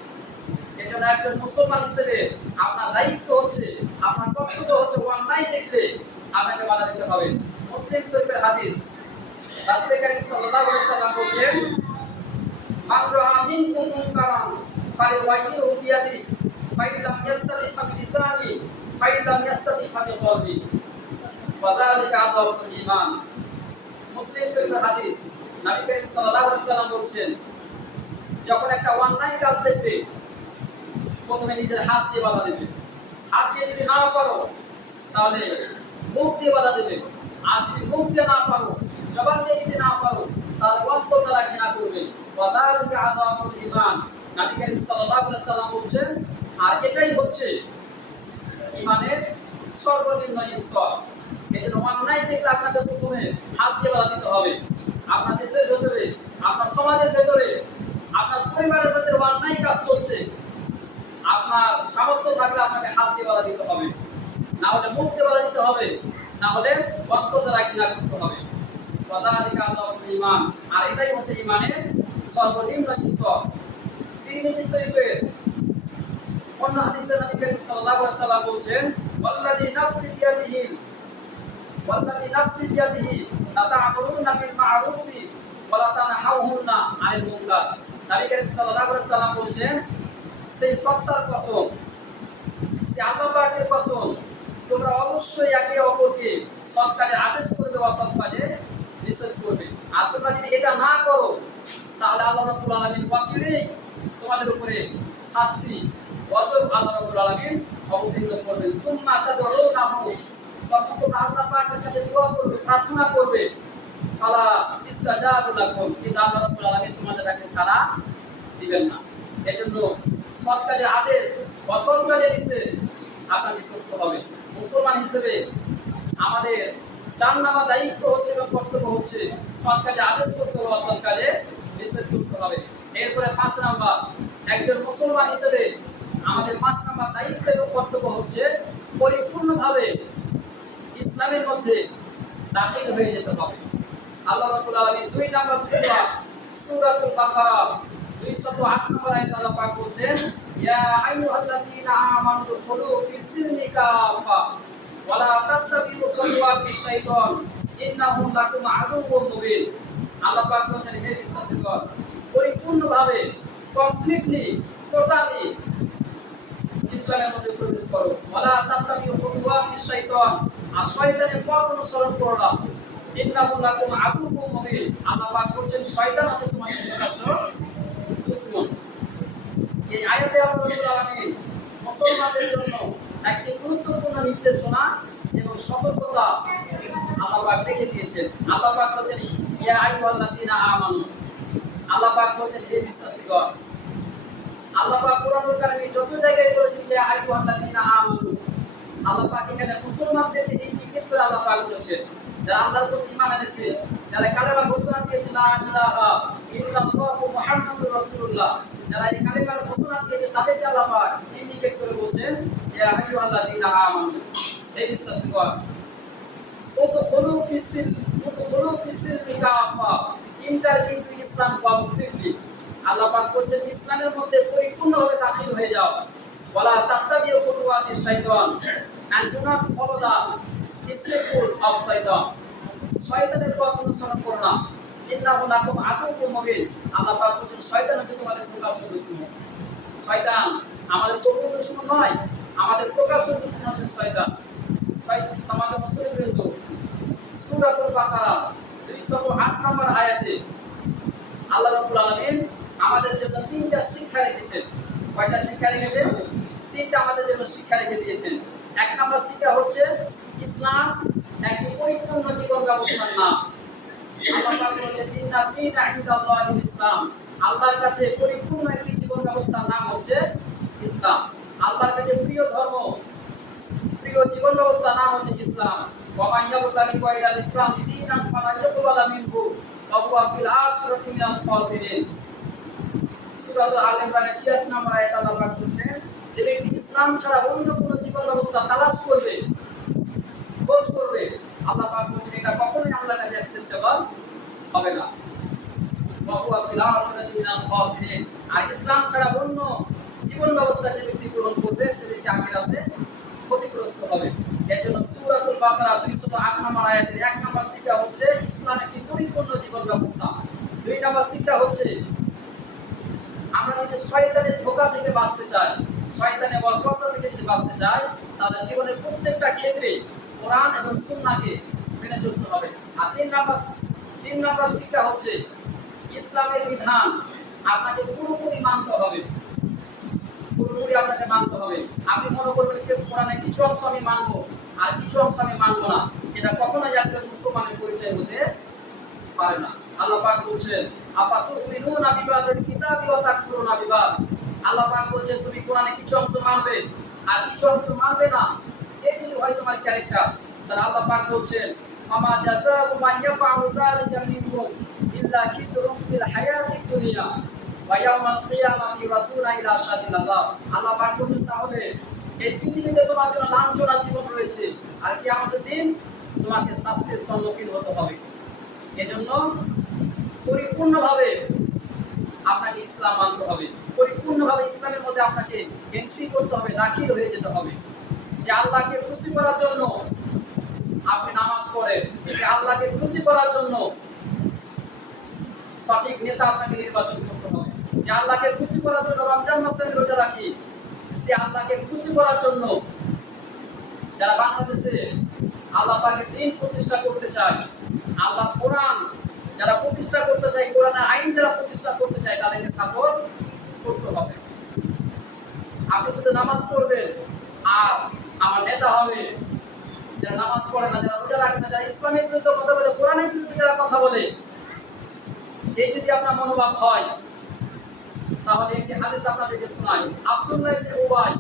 এজন্য একজন মুসলমান হিসেবে আপনার দায়িত্ব হচ্ছে, আপনার কর্তব্য হচ্ছে, অন্যায় দেখলে আপনাকে বাধা দিতে হবে। মুসলিম শরীফের হাদিস, রাসূল করিম সাল্লাল্লাহু আলাইহি ওয়াসাল্লাম বলেন, মান রাআ মিনকুম মুনকারান ফালিয়ুগাইয়িরহু বিয়াদিহি ফাইন লাম ইয়াস্তাতি ফাবিলিসানিহি ফাইন লাম ইয়াস্তাতি ফাবিকলবিহি ওয়া যালিকা আযাফুল ঈমান। মুসলিম শরীফের হাদিস, নবী করিম সাল্লাল্লাহু আলাইহি ওয়াসাল্লাম বলেন, যখন একটা অন্যায় কাজ দেখবে, প্রথমে নিজের হাত দিয়ে বাধা দেবে। হাত দিয়ে যদি না পারো, তাহলে মুখ দিয়ে বাধা দেবে। আর যদি মুখ দিয়ে না পারো, জবান দিয়ে যদি না পারো, তাহলে অন্তর দ্বারা ঘৃণা করবে। ওয়াযালিকা আযাফুল ঈমান। নবী করিম সাল্লাল্লাহু আলাইহি ওয়াসাল্লাম বলেন, আর এটাই হচ্ছে ঈমানের সর্বনিম্ন স্তর। এজন্য অন্যায় দেখলে আপনাকে প্রথমে হাত দিয়ে বাধা দিতে হবে। আপনার দেশের ভেতরে, আপনার সমাজের ভেতরে, আপনার পরিবারের ভেতরে অন্যায় কাজ চলছে, আপনার সামর্থ্য থাকলে আপনাকে হাত দিয়ে বাধা দিতে হবে, না হলে মুখ দিয়ে বাধা দিতে হবে, না হলে অন্তর দ্বারা ঘৃণা করতে হবে। ওয়াযালিকা আযাফুল ঈমান। আর এটাই হচ্ছে ঈমানের সর্বনিম্ন স্তর। তিরমিজি শরীফের অন্য হাদিসে নবী করিম সাল্লাল্লাহু আলাইহি ওয়াসাল্লাম বলেন, ওয়াল্লাযী নাফসি বিয়াদিহি লা তা'মুরুনা বিল মা'রুফি ওয়া লা তানহাউনা 'আনিল মুনকার। নবী করিম সাল্লাল্লাহু আলাইহি ওয়াসাল্লাম বলেন, সেই সত্তার কসম, সেই আল্লাহ পাকের কসম, তোমরা অবশ্যই একে অপরকে সৎ কাজের আদেশ করবে, অসৎ কাজে নিষেধ করবে। আর তোমরা যদি এটা না করো, তাহলে আল্লাহ রাব্বুল আলামিন অচিরেই তোমাদের উপরে শাস্তি, গজব আল্লাহ রাব্বুল আলামিন অবতীর্ণ করবেন। তুম্মা তাদউনাহু, তখন তোমরা আল্লাহ পাকের কাছে দোয়া করবে, প্রার্থনা করবে, ফালা ইস্তাজাবু লাকুম, কিন্তু আল্লাহ রাব্বুল আলামিন তোমাদের ডাকে সাড়া দিবেন না। এজন্য সৎ কাজের আদেশ, অসৎ কাজের নিষেধ আপনাকে করতে হবে। মুসলমান হিসেবে আমাদের 4 নম্বর দায়িত্ব হচ্ছে এবং কর্তব্য হচ্ছে সৎ কাজে আদেশ করতে হবে, অসৎ কাজে নিষেধ করতে হবে। এরপরে 5 নম্বর, একজন মুসলমান হিসেবে আমাদের 5 নম্বর দায়িত্ব এবং কর্তব্য হচ্ছে পরিপূর্ণভাবে ইসলামের মধ্যে দাখিল হয়ে যেতে হবে। আল্লাহ রাব্বুল আলামিন 2 নম্বর সূরাতুল বাকারা 208 নম্বর আয়াতে আল্লাহ পাক বলেন, ইয়া আইয়ুহাল্লাযীনা আমানু দুখুলু ফিস-সিলমি কাফা ওয়া লা তাত্তাবিউ খুতুওয়াতিশ শাইতান ইন্নাহু লাকুম আদুউম মুবিন। আল্লাহ পাক বলেন, হে বিশ্বাসীগণ, পরিপূর্ণভাবে, কমপ্লিটলি, টোটালি ইসলামের মধ্যে প্রবেশ করো। ওয়া লা তাত্তাবিউ খুতুওয়াতিশ শাইতান, আর শয়তানের পথ অনুসরণ করো না। ইন্নাহু লাকুম আদুউম মুবিন। আল্লাহ পাক বলেন শয়তান হচ্ছে তোমাদের প্রকাশ্য দুশমন। এই আয়াতে আল্লাহ রাব্বুল আলামিন মুসলমানদের জন্য একটি গুরুত্বপূর্ণ নির্দেশনা এবং সতর্কতা আল্লাহ পাক রেখে দিয়েছেন। আল্লাহ পাক বলেন ইয়া আইয়ুহাল্লাযীনা আমানু। আল্লাহ পাক বলেন হে বিশ্বাসীগণ। আল্লাহ পাক কোরআনুল কারীমে যত জায়গায় বলেছেন ইয়া আইয়ুহাল্লাযীনা আমানু, আল্লাহ পাক এখানে মুসলমানদেরকে ইঙ্গিত করে আল্লাহ পাক বলেছেন যারা আল্লাহর প্রতি ঈমান এনেছে, যারা কালেমা ঘোষণা দিয়েছে লা ইলাহা ইল্লাল্লাহু মুহাম্মাদুর রাসূলুল্লাহ, যারা এই কালেমার ঘোষণা দিয়েছে তাদেরকে আল্লাহ পাক ইঙ্গিত করে বলেছেন ইয়া আইয়ুহাল্লাযীনা আমানু, হে বিশ্বাসীগণ উদখুলু ফিস-সিলমি কাফা, এন্টার ইনটু ইসলাম কমপ্লিটলি। আল্লাহ পাক বলেন ইসলামের মধ্যে পরিপূর্ণভাবে দাখিল হয়ে যাও। ওয়ালা তাত্তাবিউ খুতুওয়াতিশ শাইতান, and do not follow the stepful of shaitan. শয়তানের পথ অনুসরণ করো না। ইন্নাহু লাকুম আদুউম মুবিন। আল্লাহ পাক বলেন শয়তান হচ্ছে তোমাদের প্রকাশ্য দুশমন। শয়তান আমাদের তবু দুশমন নয়, আমাদের প্রকাশ্য দুশমন হচ্ছে শয়তান। সমাজ মুসলিম বিরুদ্ধ সূরাতুল বাকারা 208 নম্বর আয়াতে আল্লাহ রাব্বুল আলামিন আমাদের জন্য তিনটা শিক্ষা রেখেছেন। কয়টা শিক্ষা রেখেছেন? তিনটা আমাদের জন্য শিক্ষা রেখে দিয়েছেন। এক নম্বর শিক্ষা হচ্ছে ইসলাম একটি পরিপূর্ণ জীবন ব্যবস্থার নাম। আল্লাহ পাক বলেছেন ইন্না দীনা ইনদাল্লাহিল ইসলাম। আল্লাহর কাছে পরিপূর্ণ একটি জীবন ব্যবস্থার নাম হচ্ছে ইসলাম। আল্লাহর কাছে প্রিয় ধর্ম, প্রিয় জীবন ব্যবস্থার নাম হচ্ছে ইসলাম। ওয়া মান ইয়াবতাগি গায়রাল ইসলাম দীনান ফালা ইয়াকবালু মিনহু ওয়া হুয়া ফিল আখিরাতি মিনাল খাসিরিন। সূরা আল ইমরানের 86 নম্বর আয়াতে আল্লাহ পাক বলেছেন যে ব্যক্তি ইসলাম ছাড়া অন্য কোনো জীবন ব্যবস্থা তালাশ করবে, খোঁজ করবে, আল্লাহ পাক বলেছেন এটা কখনোই আল্লাহর কাছে অ্যাকসেপ্টেবল হবে না। ওয়া হুয়া ফিল আখিরাতি মিনাল খাসিরিন। আর ইসলাম ছাড়া অন্য জীবন ব্যবস্থা যে ব্যক্তি গ্রহণ করবে সে ব্যক্তি আখিরাতে ক্ষতিগ্রস্ত হবে। এর জন্য সূরাতুল বাকারা 208 নম্বর আয়াতের 1 নম্বর শিক্ষা হচ্ছে ইসলাম একটি পরিপূর্ণ জীবন ব্যবস্থা। 2 নম্বর শিক্ষা হচ্ছে আমরা যদি শয়তানের ধোঁকা থেকে বাঁচতে চাই, শয়তানের ওয়াসওয়াসা থেকে যদি বাঁচতে চাই, তাহলে জীবনের প্রত্যেকটা ক্ষেত্রে কোরআন এবং সুন্নাহকে মেনে চলতে হবে। আর 3 নম্বর শিক্ষা হচ্ছে ইসলামের বিধান আপনাকে পুরোপুরি মানতে হবে। পুরোপুরি আপনাকে মানতে হবে। আপনি মনে করবেন যে কোরআনের কিছু অংশ আমি মানবো আর কিছু অংশ আমি মানবো না, এটা কখনোই একজন মুসলমানের পরিচয় হতে পারে না। আল্লাহ পাক বলেন আফাতুমিনুনা বিবাদিল কিতাবি ওয়া তাকফুরুনা বিবাদ। আল্লাহ পাক বলেন তুমি কোরআনে কিছু অংশ মানবে আর কিছু অংশ মানবে না, এই যদি হয় তোমার ক্যারেক্টার, তাহলে আল্লাহ পাক বলেন ফামা জাযাউ মান ইয়াফআলু যালিকা মিনকুম ইল্লা কিসরুন ফিল হায়াতিদ দুনিয়া ওয়া ইয়াউমাল কিয়ামাতি ইউরাদুনা ইলা শাদিল্লাহ। আল্লাহ পাক বলেন তাহলে এই পৃথিবীতে তোমার জন্য লাঞ্ছনার জীবন রয়েছে আর কিয়ামতের দিন তোমাকে শাস্তির সম্মুখীন হতে হবে। এজন্য পরিপূর্ণভাবে আপনাকে ইসলাম মানতে হবে, পরিপূর্ণভাবে ইসলামের মধ্যে আপনাকে এন্ট্রি করতে হবে, দাখিল হয়ে যেতে হবে। যে আল্লাহকে খুশি করার জন্য আপনি নামাজ পড়েন, যে আল্লাহকে খুশি করার জন্য সঠিক নেতা আপনাকে নির্বাচন করতে হবে, যে আল্লাহকে খুশি করার জন্য রমজান মাসে রোজা রাখি, সে আল্লাহকে খুশি করার জন্য যারা বাংলাদেশে আল্লাহ পাকের দ্বীন প্রতিষ্ঠা করতে চায়, আল্লাহ কোরআন যারা প্রতিষ্ঠা করতে চায়, কোরআনের আইন যারা প্রতিষ্ঠা করতে চায়, তাদেরকে সাপোর্ট করতে হবে। আপনি শুধু নামাজ পড়বেন আর আমার নেতা হবে, যারা নামাজ পড়ে না, যারা রোজা রাখে না, যারা ইসলামের বিরুদ্ধে কথা বলে, কোরআনের বিরুদ্ধে যারা কথা বলে, এই যদি আপনার মনোভাব হয়, তাহলে একটি হাদিস আপনাদেরকে শোনাই। আব্দুল্লাহ ইবনে উবাই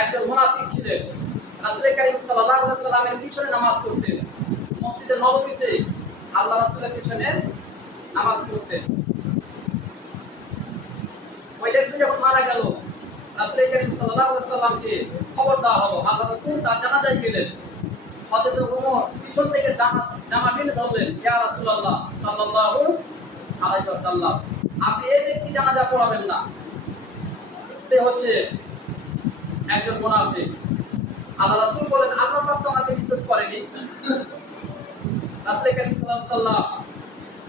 একজন মুনাফিক ছিলেন। রাসূল কারীম সাল্লাল্লাহু আলাইহি ওয়াসাল্লামের পিছনে নামাজ পড়তেন, মসজিদে নববীতে আল্লাহ রাসূলের পিছনে নামাজ পড়তেন। ওই ব্যক্তি যখন মারা গেল, রাসূল কারীম সাল্লাল্লাহু আলাইহি ওয়াসাল্লামকে খবর দেওয়া হলো। আল্লাহ রাসূল তার জানাজায় গেলেন। হযরত ওমর পিছন থেকে জামা টেনে ধরলেন, ইয়া রাসূলুল্লাহ সাল্লাল্লাহু আলাইহি ওয়াসাল্লাম, আপনি এই ব্যক্তি জানাজা পড়াবেন না, সে হচ্ছে একজন মুনাফিক। আল্লাহ রাসূল বলেন আল্লাহ পাক তো আমাকে নিষেধ করেনি। রাসূল কারীম সাল্লাল্লাহু আলাইহি ওয়াসাল্লাম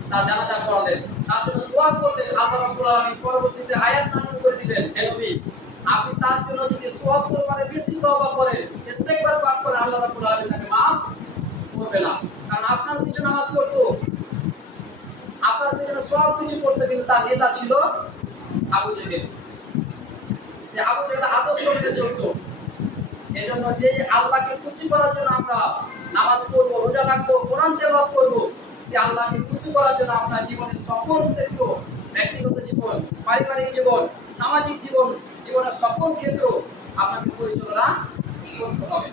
তার জানাজা পড়ালেন, তার জন্য দোয়া করলেন। আল্লাহ রাব্বুল আলামিন পরবর্তীতে আয়াত নাযিল করে দিলেন, হে নবী আপনি তার জন্য যদি সওয়াব পরিমাণে বেশি তওবা করেন, ইস্তেগফার পাঠ করেন, আল্লাহ রাব্বুল আলামিন তাকে maaf করবে না। কারণ আপনার পিছনে নামাজ পড়তো, আপনার পিছনে সব কিছু করতে, কিন্তু তার নেতা ছিল আবু জেহেল। সে আবু জেহেল আদর্শ মেনে চলতো। এজন্য যে আল্লাহকে খুশি করার জন্য আমরা নামাজ পড়বো, রোজা রাখবো, কোরআন তেলাওয়াত করবো, সে আল্লাহকে খুশি করার জন্য আপনার জীবনের সকল ক্ষেত্র, ব্যক্তিগত জীবন, পারিবারিক জীবন, সামাজিক জীবন, জীবনের সকল ক্ষেত্র আপনাকে পরিচালনা করতে হবে।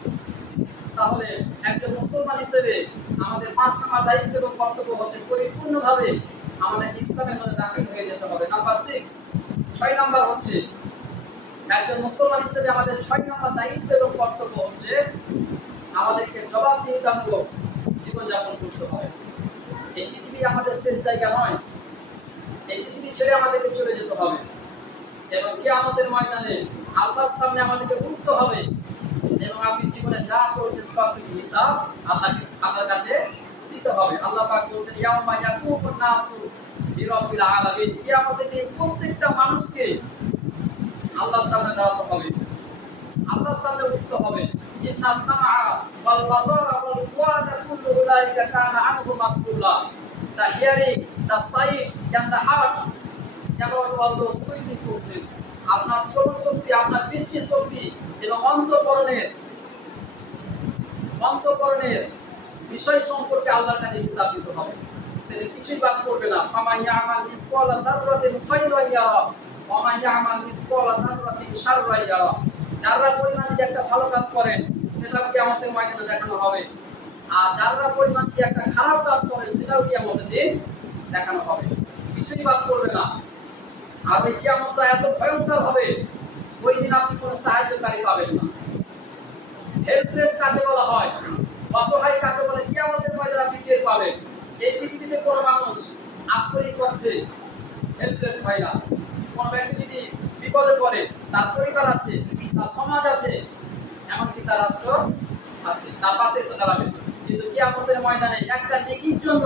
তাহলে একজন মুসলমান হিসেবে আমাদের 5 নম্বর দায়িত্ব এবং কর্তব্য হচ্ছে পরিপূর্ণভাবে আমাদের ইসলামের মধ্যে দাখিল হয়ে যেতে হবে। নাম্বার 6 নম্বর হচ্ছে একজন মুসলমান হিসেবে আমাদের 6 নম্বর দায়িত্ব এবং কর্তব্য হচ্ছে আমাদেরকে জবাবদিহিতামূলক জীবনযাপন করতে হবে। এই পৃথিবী আমাদের শেষ জায়গা নয়, এই পৃথিবী ছেড়ে আমাদেরকে চলে যেতে হবে এবং কিয়ামতের ময়দানে আল্লাহর সামনে আমাদেরকে উঠতে হবে এবং আপনি জীবনে যা করেছেন সব কিছু হিসাব আল্লাহর কাছে দিতে হবে। আল্লাহ পাক বলেছেন ইয়াউমা ইয়াকুমুন নাসু লিরাব্বিল আলামিন, কিয়ামতের দিন প্রত্যেকটা মানুষকে আল্লাহর সামনে দাঁড়াতে হবে, আল্লাহর সামনে উঠতে হবে। ইন্না সামআ ওয়াল বাসারা ওয়াল ফুআদা কুল্লু উলাইকা কানা আনহু মাসউলা। The hearing, the sight and the heart about all those twenty forces, আপনার শ্রবণ শক্তি, আপনার দৃষ্টি শক্তি এবং অন্তঃকরণের বিষয় সম্পর্কে আল্লাহর কাছে হিসাব দিতে হবে। সেটা কিছুই বাদ করবে না। ফামা ইয়ামাল মিসকালা যাররাতিন খায়রান ইয়ারা ওয়া মা ইয়ামাল মিসকালা যাররাতিন শাররান ইয়ারা। যারা পরিমাণ যদি একটা ভালো কাজ করেন সেটাও কিয়ামতের ময়দানে দেখানো হবে, আর যারা পরিমাণ যদি একটা খারাপ কাজ করেন সেটাও কিয়ামতের দিন দেখানো হবে। কিছুই বাদ করবে না। আর এই কিয়ামতটা এত ভয়ঙ্কর হবে, ওই দিন আপনি কোনো সাহায্যকারী পাবেন না। হেল্পলেস কাকে বলা হয়, অসহায় কাকে বলে, কিয়ামতের ময়দানে আপনি টের পাবেন। এই পৃথিবীতে কোনো মানুষ আক্ষরিক অর্থে হেল্পলেস হয় না। কোনো ব্যক্তি যদি বিপদে পড়ে, তার পরিবার আছে, তার সমাজ আছে, এমনকি তার রাষ্ট্র আছে, তার পাশে এসে দাঁড়াবে। কিন্তু কিয়ামতের ময়দানে একটা নেকির জন্য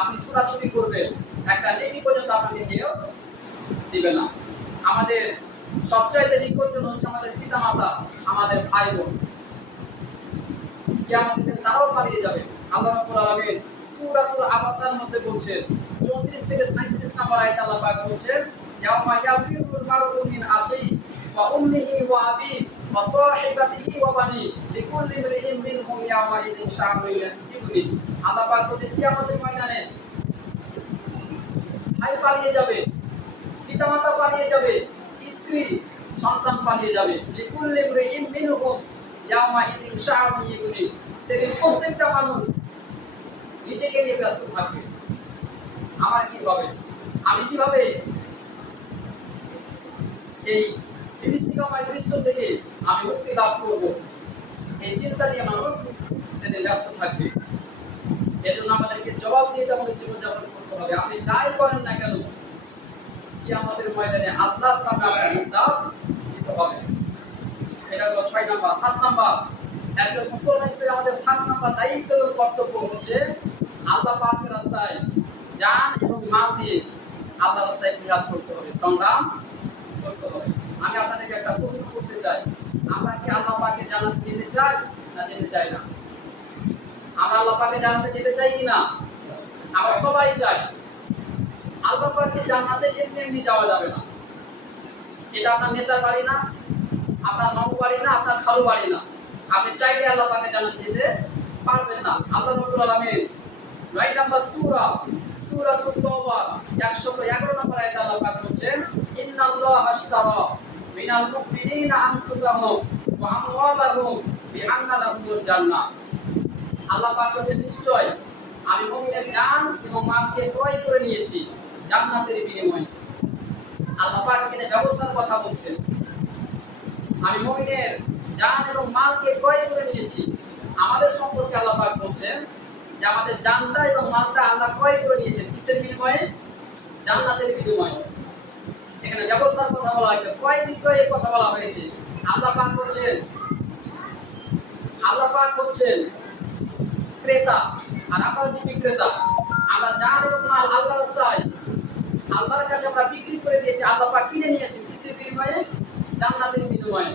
আপনি ছোটাছুটি করবেন, একটা নেকি পর্যন্ত আপনাকে কেউ দিবে না। আমাদের সবচাইতে নিকটজন হচ্ছে আমাদের পিতা মাতা, আমাদের ভাই বোন। কিয়ামতের দিন তারাও পালিয়ে যাবে। আল্লাহ রাব্বুল আলামিন সূরাতুল আবাসার মধ্যে বলছেন 34 থেকে 37 নম্বর আয়াতে আল্লাহ পাক বলছেন ইয়াউমা ইয়াফিরুল মারউ মিন আখিহি ওয়া উম্মিহি ওয়া আবিহি ওয়া সাহিবাতিহি ওয়া বানি লিকুল্লি ইমরিইন মিনহুম ইয়াউমা ইযিন শা'নুন ইউগনি। আল্লাহ পাক বলছেন কিয়ামতের ময়দানে ভাই পালিয়ে যাবে, পিতামাতা পালিয়ে যাবে, স্ত্রী সন্তান পালিয়ে যাবে। লিকুল্লি ইমরিইন মিনহুম ইয়াউমা ইযিন শা'নুন ইউগনি। সেদিন প্রত্যেকটা মানুষ নিজেকে নিয়ে ব্যস্ত থাকবে। আমার কি হবে, আমি কিভাবে এই বিভীষিকাময় দৃশ্য থেকে আমি মুক্তি লাভ করব, এই চিন্তা নিয়ে মানুষ সেদিন ব্যস্ত থাকবে। এজন্য আমাদেরকে জবাব দিয়ে আমাদের জীবনযাপন করতে হবে। আপনি যাই করেন না কেন, কিয়ামতের ময়দানে আল্লাহর সামনে আপনার হিসাব দিতে হবে। এটা হলো 6 নাম্বার। 7 নাম্বার, একজন মুসলমান হিসেবে আমাদের 7 নাম্বার দায়িত্ব এবং কর্তব্য হচ্ছে আল্লাহ পাকের রাস্তায় জান এবং মাল দিয়ে আল্লাহর রাস্তায় জিহাদ করতে হবে, সংগ্রাম করতে হবে। আমি আপনাদেরকে একটা প্রশ্ন করতে চাই, আমরা কি আল্লাহ পাকে জান্নাতে যেতে চাই না যেতে চাই না? আমরা আল্লাহ পাকে জান্নাতে যেতে চাই কি না? আমরা সবাই চাই। আল্লাহ পাকে জান্নাতে এমনি এমনি যাওয়া যাবে না। এটা আপনার নেতার বাড়ি না, আপনার মামু বাড়ি না, আপনার খালু বাড়ি না। আপনি চাইলে আল্লাহ পাকে জান্নাতে যেতে পারবেন না। আল্লাহ রাব্বুল আলামিন 9 নম্বর সূরাতুত তাওবা 111 নম্বর আয়াতে আল্লাহ পাক বলেন ইন্নাল্লাহা আশতারা মিনাল মুমিনিনা আনফুসাহুম ওয়া আমওয়ালাহুম বিআন্না লাহুমুল জান্নাহ। আল্লাহ পাক বলেন নিশ্চয় আমি মুমিনের জান এবং মালকে ক্রয় করে নিয়েছি জান্নাতের বিনিময়ে। আল্লাহ পাক এখানে ব্যবস্থার কথা বলছেন। আমি মুমিনের জান এবং মালকে ক্রয় করে নিয়েছি। আমাদের সম্পর্কে আল্লাহ পাক বলছেন যে আমাদের জানটা এবং মালটা আল্লাহ ক্রয় করে নিয়েছেন কিসের বিনিময়ে? জান্নাতের বিনিময়ে। এখানে ব্যবস্থার কথা বলা হয়েছে, ক্রয় বিক্রয়ের কথা বলা হয়েছে। আল্লাহ পাক হচ্ছেন ক্রেতা আর আমরা হচ্ছি বিক্রেতা। আমরা জান এবং মাল আল্লাহর রাস্তায় আল্লাহর কাছে আমরা বিক্রি করে দিয়েছি। আল্লাহ পাক কিনে নিয়েছেন কিসের বিনিময়ে? জান্নাতের বিনিময়ে।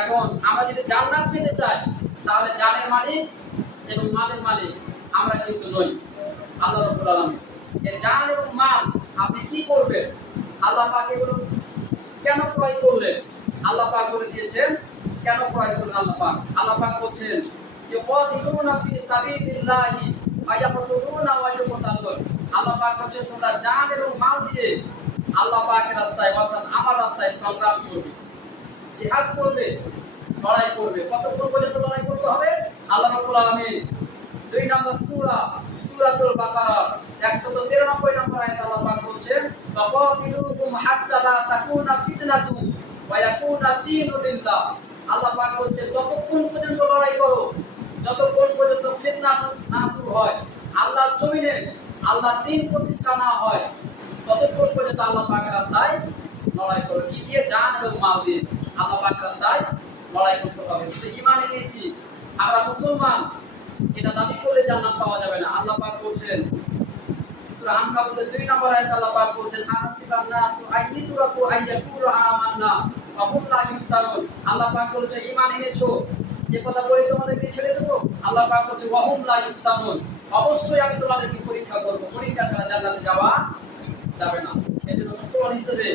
এখন আমরা যদি জান্নাত পেতে চাই তাহলে জানের মালিক এবং মালের মালিক আমরা কিন্তু নই, আল্লাহ রাব্বুল আলামিন। এই জান এবং মাল আপনি কি করবেন? আল্লাহ পাক এগুলো কেন ক্রয় করলেন? আল্লাহ পাক বলে দিয়েছেন কেন ক্রয় করলেন আল্লাহ পাক। আল্লাহ পাক বলছেন ইউকাতিলুনা ফি সাবিলিল্লাহি ওয়া ইয়াকতুলুনা ওয়া ইউকতালুন। আল্লাহ পাক বলছেন তোমরা জান এবং মাল দিয়ে আল্লাহ পাকের রাস্তায় অর্থাৎ আমার রাস্তায় সংগ্রাম করবে, জিহাদ করবে, লড়াই করবে। কতক্ষণ পর্যন্ত লড়াই করতে হবে? আল্লাহ রাব্বুল আলামিন 2 নম্বর সূরা সূরাতুল বাকারা 193 নম্বর আয়াতে আল্লাহ পাক বলছেন ওয়াকাতিলুহুম হাত্তা লা তাকুনা ফিতনাতুন ওয়া ইয়াকুনা দীনু লিল্লাহ। আল্লাহ পাক বলছেন যতক্ষণ পর্যন্ত লড়াই করো, যতক্ষণ পর্যন্ত ফিতনা না দূর হয়, আল্লাহর জমিনে আল্লাহর দ্বীন প্রতিষ্ঠা না হয়, ততক্ষণ পর্যন্ত আল্লাহ পাকের রাস্তায় লড়াই করো। কি দিয়ে? জান এবং মাল দিয়ে আল্লাহ পাকের রাস্তায় লড়াই করতে হবে। শুধু ঈমান এনেছি আমরা মুসলমান এটা দাবি করলে জান্নাত পাওয়া যাবে না। আল্লাহ পাক বলছেন সূরা আনকাবুতের 2 নম্বর আয়াতে আল্লাহ পাক বলছেন আহাসিবান নাসু আইয়ুতরাকু আইয়াকুলু আমান্না ওয়া হুম লা ইফতানুন। আল্লাহ পাক বলছে ঈমান এনেছো এই কথা বলে তোমাদেরকে ছেড়ে দেব? আল্লাহ পাক বলছে ওয়া হুম লা ইফতানুন, অবশ্যই আমি তোমাদেরকে পরীক্ষা করব, পরীক্ষা ছাড়া জান্নাতে যাওয়া যাবে না। এজন্য মুসলমান হিসেবে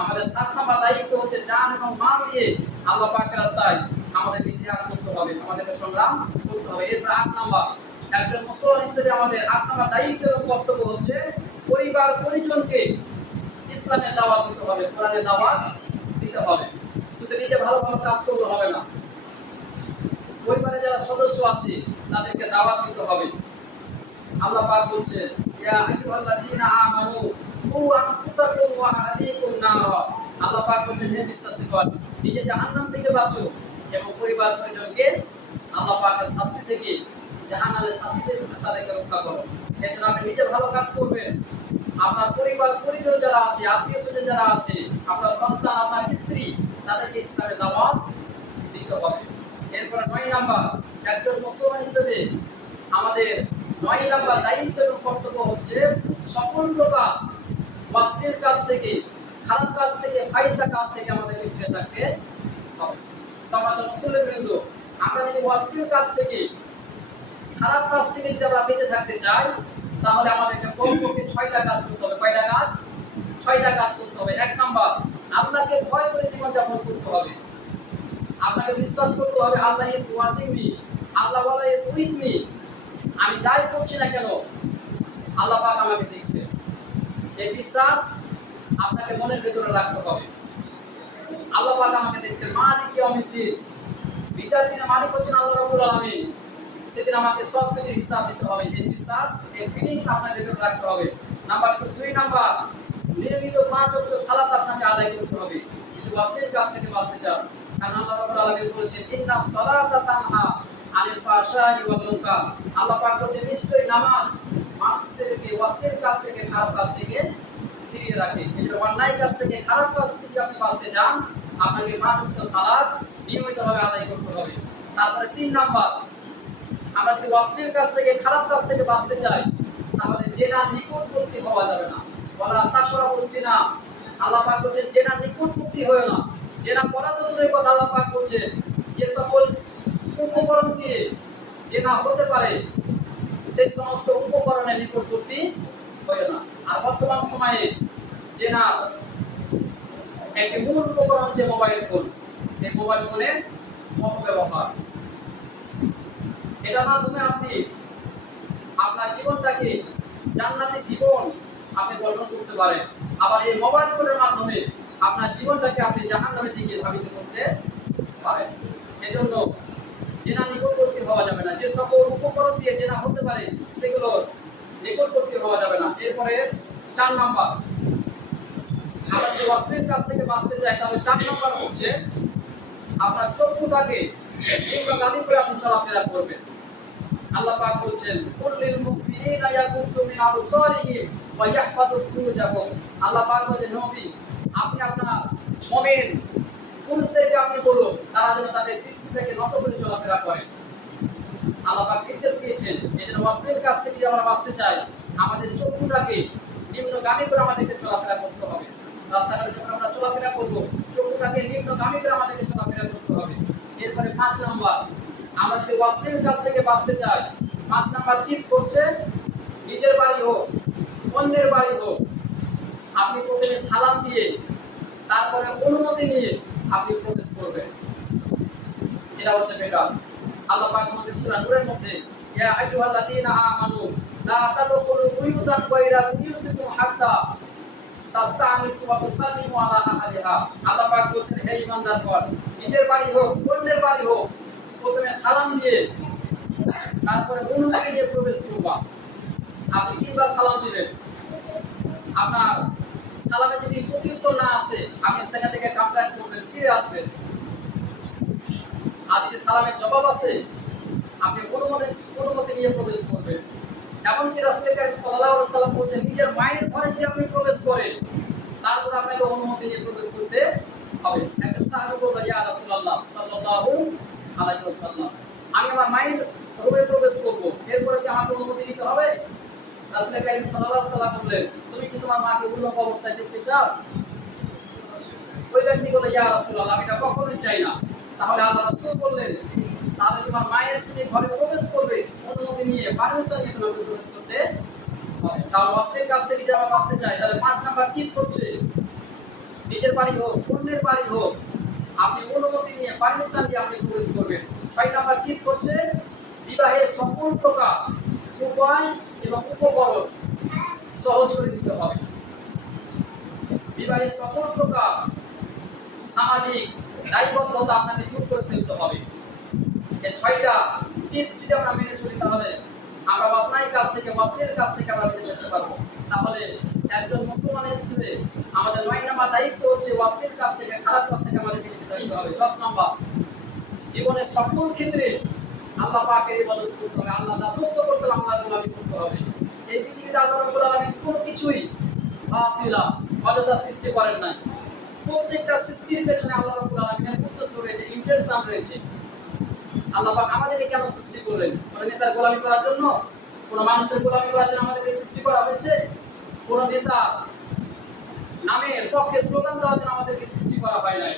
আমাদের 7 নম্বর দায়িত্ব হচ্ছে জান এবং মাল দিয়ে আল্লাহ পাকের রাস্তায় আমাদেরকে জিহাদ করতে হবে, আমাদেরকে সংগ্রাম করতে হবে। এরপর 8 নম্বর, একজন মুসলমান হিসেবে আমাদের 8 নম্বর দায়িত্ব এবং কর্তব্য হচ্ছে পরিবার পরিজনকে ইসলামের দাওয়াত দিতে হবে, কোরআনের দাওয়াত দিতে হবে। শুধু নিজে ভালো ভালো কাজ করলে হবে না, পরিবারে যারা সদস্য আছে তাদেরকে দাওয়াত দিতে হবে। আল্লাহ পাক বলছেন ইয়া আইয়ুহাল্লাযীনা আমানু কু আনফুসাকুম ওয়া আহলিকুম নারা। আল্লাহ পাক বলছেন হে বিশ্বাসীগণ, নিজে জাহান্নাম থেকে বাঁচো এবং পরিবার পরিজনকে আল্লাহ পাকের শাস্তি থেকে, জাহান্নামের শাস্তি থেকে তাদেরকে রক্ষা করো। এজন্য আপনি নিজে ভালো কাজ করবেন, আপনার পরিবার পরিজন যারা আছে, আত্মীয় স্বজন যারা আছে, আপনার সন্তান, আপনার স্ত্রী, তাদেরকে ইসলামের দাওয়াত দিতে হবে। এরপর 9 নাম্বার, একজন মুসলমান হিসেবে আমাদের 9 নাম্বার দায়িত্ব এবং কর্তব্য হচ্ছে সকল প্রকার ওয়াসিল কাজ থেকে, খারাপ কাজ থেকে, ফাহিশা কাজ থেকে আমাদেরকে ফিরে থাকতে হবে। সমাজ মুসলিমবৃন্দ, আমরা যদি ওয়াসিল কাজ থেকে, খারাপ কাজ থেকে যদি আমরা বেঁচে থাকতে চাই তাহলে আমাদেরকে কমপক্ষে 6টা কাজ করতে হবে। কয়টা কাজ? 6টা কাজ করতে হবে। 1 নাম্বার, আল্লাহকে ভয় করে জীবনযাপন করতে হবে। আপনাকে বিশ্বাস করতে হবে আল্লাহ ইজ ওয়াচিং মি, আল্লাহ বলে ইজ উইথ মি। আমি যাই করছি না কেন আল্লাহ পাক আমাকে দেখছে। এই বিশ্বাস আপনাকে মনের ভেতরে রাখতে হবে। আল্লাহ পাক আমাকে দেখছেন। মালিক ইয়াউমিদ্দিন, বিচার দিনের মালিক হচ্ছেন আল্লাহ রাব্বুল আলামিন। সেদিন আমাকে সব কিছুর হিসাব দিতে হবে। এই বিশ্বাস, এই ফিলিংস আপনার ভেতরে রাখতে হবে। নাম্বার 2 নাম্বার, নিয়মিত 5 ওয়াক্ত সালাত আপনাকে আদায় করতে হবে যদি ওয়াসিল কাজ থেকে বাঁচতে চান। কারণ আল্লাহ রাব্বুল আলামিন বলেছেন ইন্নাস সালাতা তানহা আনিল ফাহশাই ওয়াল মুনকার। আল্লাহ পাক বলেছেন নিশ্চয়ই নামাজ মানুষদেরকে ওয়াসিল কাজ থেকে, খারাপ কাজ থেকে ফিরিয়ে রাখে। এই অন্যায় কাজ থেকে, খারাপ কাজ থেকে আপনি বাঁচতে চান, আপনাকে 5 ওয়াক্ত সালাত নিয়মিতভাবে আদায় করতে হবে। তারপরে 3 নাম্বার, আমরা যদি ওয়াসিল কাজ থেকে, খারাপ কাজ থেকে বাঁচতে চাই তাহলে জেনা নিকটবর্তী হওয়া যাবে না। ওয়ালা তাকরাবুস জিনা, আল্লাহ পাক বলেছেন জেনা নিকটবর্তী হয়ো না। জেনা করা তো দূরের কথা, আল্লাহ পাক বলেছেন যে সকল উপকরণ দিয়ে জেনা হতে পারে সেই সমস্ত উপকরণের নিকটবর্তী হয়ো না। আর বর্তমান সময়ে জেনা একটি মূল উপকরণ হচ্ছে মোবাইল ফোন। এই মোবাইল ফোনের অপব্যবহার, এটার মাধ্যমে আপনি আপনার জীবনটাকে জান্নাতি জীবন আপনি গঠন করতে পারেন। আবার এই মোবাইল ফোনের মাধ্যমে আপনার জীবনটাকে আপনি জাহান্নামের দিকে ধাবিত করতে পারেন। এজন্য জেনা নিকটবর্তী হওয়া যাবে না। যে সকল উপকরণ দিয়ে জেনা হতে পারে সেগুলো নিকটবর্তী হওয়া যাবে না। এরপরে 4 নাম্বার, আমরা যদি ওয়াসিল কাজ থেকে বাঁচতে চাই তাহলে 4 নাম্বার হচ্ছে আপনার চক্ষুটাকে নিম্নগামী করে আপনি চলাফেরা করবেন। আল্লাহ পাক বলছেন কুল্লিল মুমিনিনা ইয়াকুদ্দু মিন আবসারিহিম ওয়া ইয়াহফাযু ফুরুজাহুম। আল্লাহ পাক বলেন নবী আপনি আপনার মুমিন পুরুষদেরকে আপনি বলুন তারা যেন তাদের দৃষ্টি থেকে নত করে চলাফেরা করে। আল্লাহ পাক নির্দেশ দিয়েছেন এজন্য ওয়াসিল কাজ থেকে যদি আমরা বাঁচতে চাই আমাদের চক্ষুটাকে নিম্নগামী করে আমাদেরকে চলাফেরা করতে হবে। রাস্তাঘাটে যখন আমরা চলাফেরা করব চক্ষু শত্রুতাকে নিম্নগামী করে আমাদেরকে চলাফেরা করতে হবে। এরপরে 5 নাম্বার, আমরা যদি অশ্লীল কাজ থেকে বাঁচতে চাই, 5 নাম্বার টিপস হচ্ছে নিজের বাড়ি হোক অন্যের বাড়ি হোক, আপনি প্রথমে সালাম দিয়ে তারপরে অনুমতি নিয়ে আপনি প্রবেশ করবেন। এটা হচ্ছে বেটার। আল্লাহ পাক বলেছেন সূরা নূরের মধ্যে, ইয়া আইয়ুহাল্লাযীনা আমানু লা তাদখুলু বুয়ুতান গায়রা বুয়ুতিকুম হাত্তা তাস্তানিসু ওয়া তুসাল্লিমু আলা আহলিহা। আল্লাহ পাক বলেছেন, হে ঈমানদারগণ, নিজের বাড়ি হোক অন্যের বাড়ি হোক, প্রথমে সালাম দিয়ে তারপরে অনুমতি নিয়ে প্রবেশ করবা। আপনি কিংবা সালাম দিবেন, আপনার সালামে যদি প্রত্যুত্তর না আসে, আপনি সেখান থেকে কাম ব্যাক করবেন, ফিরে আসবেন। আর যদি সালামের জবাব আছে, আপনি অনুমতি নিয়ে প্রবেশ করবেন। এমনকি রাসূল কারীম সাল্লাল্লাহু আলাইহি ওয়াসাল্লাম বলেছেন, নিজের মায়ের ঘরে যদি আপনি প্রবেশ করেন, তারপর আপনাকে অনুমতি নিয়ে প্রবেশ করতে হবে। একজন সাহাবী বলল, ইয়া রাসূলুল্লাহ সাল্লাল্লাহু আলাইহি ওয়াসাল্লাম, আমি আমার মায়ের রুমে প্রবেশ করব, এরপরে কি আমাকে অনুমতি নিতে হবে? রাসূল কারীম সাল্লাল্লাহু আলাইহি ওয়াসাল্লাম বললেন, তুমি কি তোমার মাকে উলঙ্গ অবস্থায় দেখতে চাও? ওই ব্যক্তি বলল, ইয়া রাসূলুল্লাহ, আমি এটা কখনোই চাই না। তাহলে আল্লাহ রাসূল বললেন, তাহলে তোমার মায়ের তুমি ঘরে প্রবেশ করবে, অনুমতি নিয়ে পারমিশন নিয়ে তোমাকে প্রবেশ করতে হবে। তাহলে অশ্লীল কাজ থেকে যদি আমরা বাঁচতে চাই, তাহলে 5 নাম্বার টিপস হচ্ছে নিজের বাড়ি হোক অন্যের বাড়ি হোক, আপনি অনুমতি নিয়ে পারমিশন দিয়ে আপনি প্রবেশ করবেন। 6 নাম্বার টিপস হচ্ছে বিবাহের সকল প্রকার উপায় এবং উপকরণ সহজ করে দিতে হবে। বিবাহের সকল প্রকার সামাজিক দায়বদ্ধতা আপনাকে দূর করে ফেলতে হবে। এই 6টা টিপস যদি আমরা মেনে চলি, তাহলে আমরা অন্যায় কাজ থেকে অশ্লীল কাজ থেকে আমরা বেঁচে যেতে পারবো। তাহলে একজন মুসলমান হিসেবে আমাদের 9 নাম্বার দায়িত্ব হচ্ছে অশ্লীল কাজ থেকে, খারাপ কাজ থেকে আমাদের বেঁচে থাকতে হবে। 10 নাম্বার, জীবনের সকল ক্ষেত্রে আল্লাহ পাকের ইবাদত করতে হবে, আল্লাহর দাসত্ব করতে হবে, আল্লাহর গোলামি করতে হবে। এই পৃথিবীতে আল্লাহ রাব্বুল আলামিন কোনো কিছুই বাতিলা অযথা সৃষ্টি করেন নাই। প্রত্যেকটা সৃষ্টির পেছনে আল্লাহ রাব্বুল আলামিনের উদ্দেশ্য রয়েছে, ইন্টেনশন রয়েছে। আল্লাহ পাক আমাদেরকে কেন সৃষ্টি করলেন? কোন নেতার গোলামি করার জন্য? কোন মানুষের গোলামি করার জন্য আমাদেরকে সৃষ্টি করা হয়েছে? কোন নেতা নামের পক্ষে স্লোগান দেওয়ার জন্য আমাদেরকে সৃষ্টি করা হয় নাই।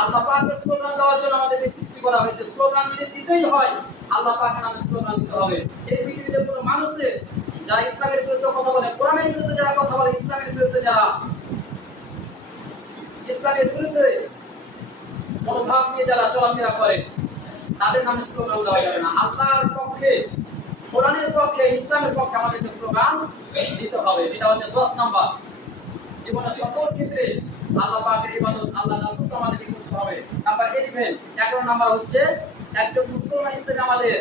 আল্লাহ পাকের স্লোগান দেওয়ার জন্য আমাদেরকে সৃষ্টি করা হয়েছে। স্লোগান যদি দিতেই হয়, আল্লাহ পাকের নামে স্লোগান দিতে হবে। এই পৃথিবীতে কোনো মানুষের যারা ইসলামের বিরুদ্ধে কথা বলে, কোরআনের বিরুদ্ধে যারা কথা বলে, ইসলামের বিরুদ্ধে যারা ইসলামের বিরুদ্ধে মনোভাব নিয়ে যারা চলাফেরা করে, তাদের নামে স্লোগান দেওয়া যাবে না। আল্লাহর পক্ষে, কোরআনের পক্ষে, ইসলামের পক্ষে আমাদেরকে স্লোগান দিতে হবে। এটা হচ্ছে 10 নাম্বার। জীবনের সকল ক্ষেত্রে আল্লাহ পাকের ইবাদত, আল্লাহর দাসত্ব আমাদেরকে করতে হবে। নাম্বার 11 নাম্বার হচ্ছে একজন মুসলমান হিসেবে আমাদের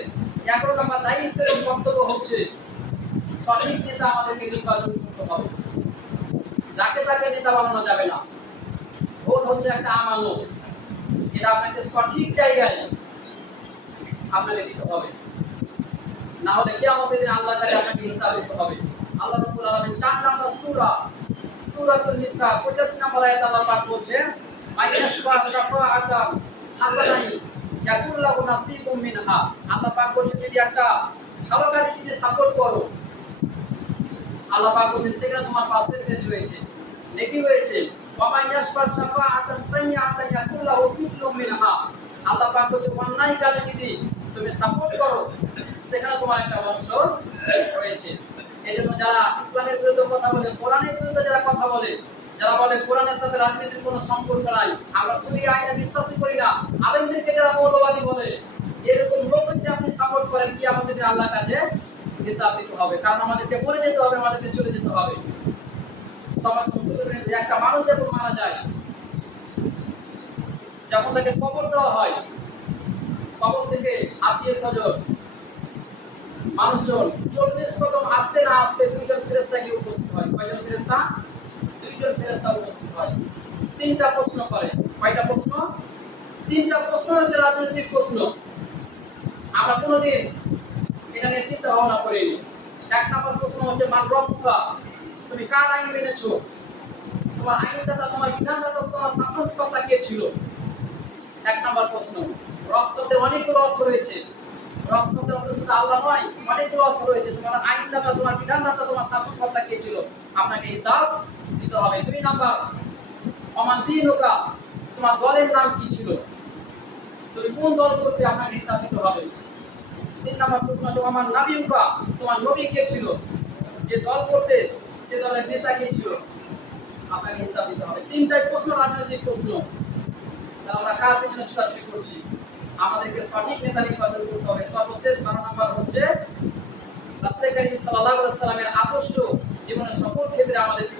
11 নাম্বার দায়িত্ব এবং কর্তব্য হচ্ছে সঠিক নেতা আমাদেরকে নির্বাচন করতে হবে। যাকে তাকে নেতা বানানো যাবে না। ভোট হচ্ছে একটা আমানত, এটা আপনাকে সঠিক জায়গায় আপনাকে দিতে হবে, না হলে কিয়ামতের দিন আল্লাহর কাছে আপনাকে হিসাব দিতে হবে। আল্লাহ রাব্বুল আলামিন 4 নাম্বার সূরাতুন নিসা 85 নম্বর আয়াত আল্লাহ পাক বলেন, মাইয়াশফা শাফাআতান হাসানাই ইয়াকুল লাহু নাসিবুম মিনহা। আল্লাহ পাক বলেন, যদি একটা ভালো কাজে যদি সাপোর্ট করো, আল্লাহ পাক বলেন সেখানে তোমার পার্সেন্টেজ রয়েছে, নেকি রয়েছে। ওয়া মাইয়াশফা শাফাআতান সাইয়্যাতান ইয়াকুল লাহু কিফলুম মিনহা। আল্লাহ পাক বলেন অন্যায় কাজে যদি তুমি সাপোর্ট করো, সেখানে তোমার একটা অংশ রয়েছে। এজন্য যারা ইসলামের বিরুদ্ধে কথা বলে, কোরআনের বিরুদ্ধে যারা কথা বলে, যারা বলে কোরআনের সাথে রাজনীতির কোনো সম্পর্ক নাই, আমরা শরীয়ত আইনে বিশ্বাসই করি না, আলেমদেরকে যারা মৌলবাদী বলে, এরকম লোকদের আপনি সাপোর্ট করেন, কি আমাদের আল্লাহর কাছে হিসাব দিতে হবে। কারণ আমাদেরকে মরে যেতে হবে, আমাদেরকে চলে যেতে হবে। সমাজ মুসলিমের একটা মানুষ যখন মারা যায়, যখন তাকে কবর দেওয়া হয়, কবর থেকে আত্মীয় স্বজন মানুষজন 40 কদম আসতে না আসতে 2 জন ফেরেশতা গিয়ে উপস্থিত হয়। কয়জন ফেরেশতা? 2 জন ফেরেশতা উপস্থিত হয়। 3টা প্রশ্ন করে। কয়টা প্রশ্ন? 3টা প্রশ্ন হচ্ছে রাজনৈতিক প্রশ্ন। আমরা কোনোদিন এটা নিয়ে চিন্তা ভাবনা করিনি। 1 নম্বর প্রশ্ন হচ্ছে মান রব্বুকা, তুমি কার আইন মেনেছো? তোমার আইনদাতা, তোমার বিধানদাতা, তোমার শাসনকর্তা কে ছিল? 1 নম্বর প্রশ্ন। রব শব্দের অনেকগুলো অর্থ রয়েছে। রব শব্দের অর্থ শুধু আল্লাহ নয়, অনেকগুলো অর্থ রয়েছে। তোমার আইনদাতা, তোমার বিধানদাতা, তোমার শাসনকর্তা কে ছিল? আপনাকে হিসাব দিতে হবে। 2 নাম্বার, অমান দীনুকা, তোমার দলের নাম কি ছিল, তুমি কোন দল করতে আপনাকে হিসাব দিতে হবে। 3 নম্বর প্রশ্ন হলো আমার নাবিউকা, তোমার নবী কে ছিল, যে দল করতে সে দলের নেতা কে ছিল, আপনাকে হিসাব দিতে হবে। তিনটাই প্রশ্ন রাজনৈতিক প্রশ্ন। তাহলে আমরা কার পেছনে ছোটাছুটি করছি? আমাদেরকে সঠিক নেতা নির্বাচন করতে হবে। সর্বশেষ 12 নম্বর হচ্ছে রাসূল করিম সাল্লাল্লাহু আলাইহি ওয়াসাল্লামের আদর্শ জীবনের সকল ক্ষেত্রে আমাদেরকে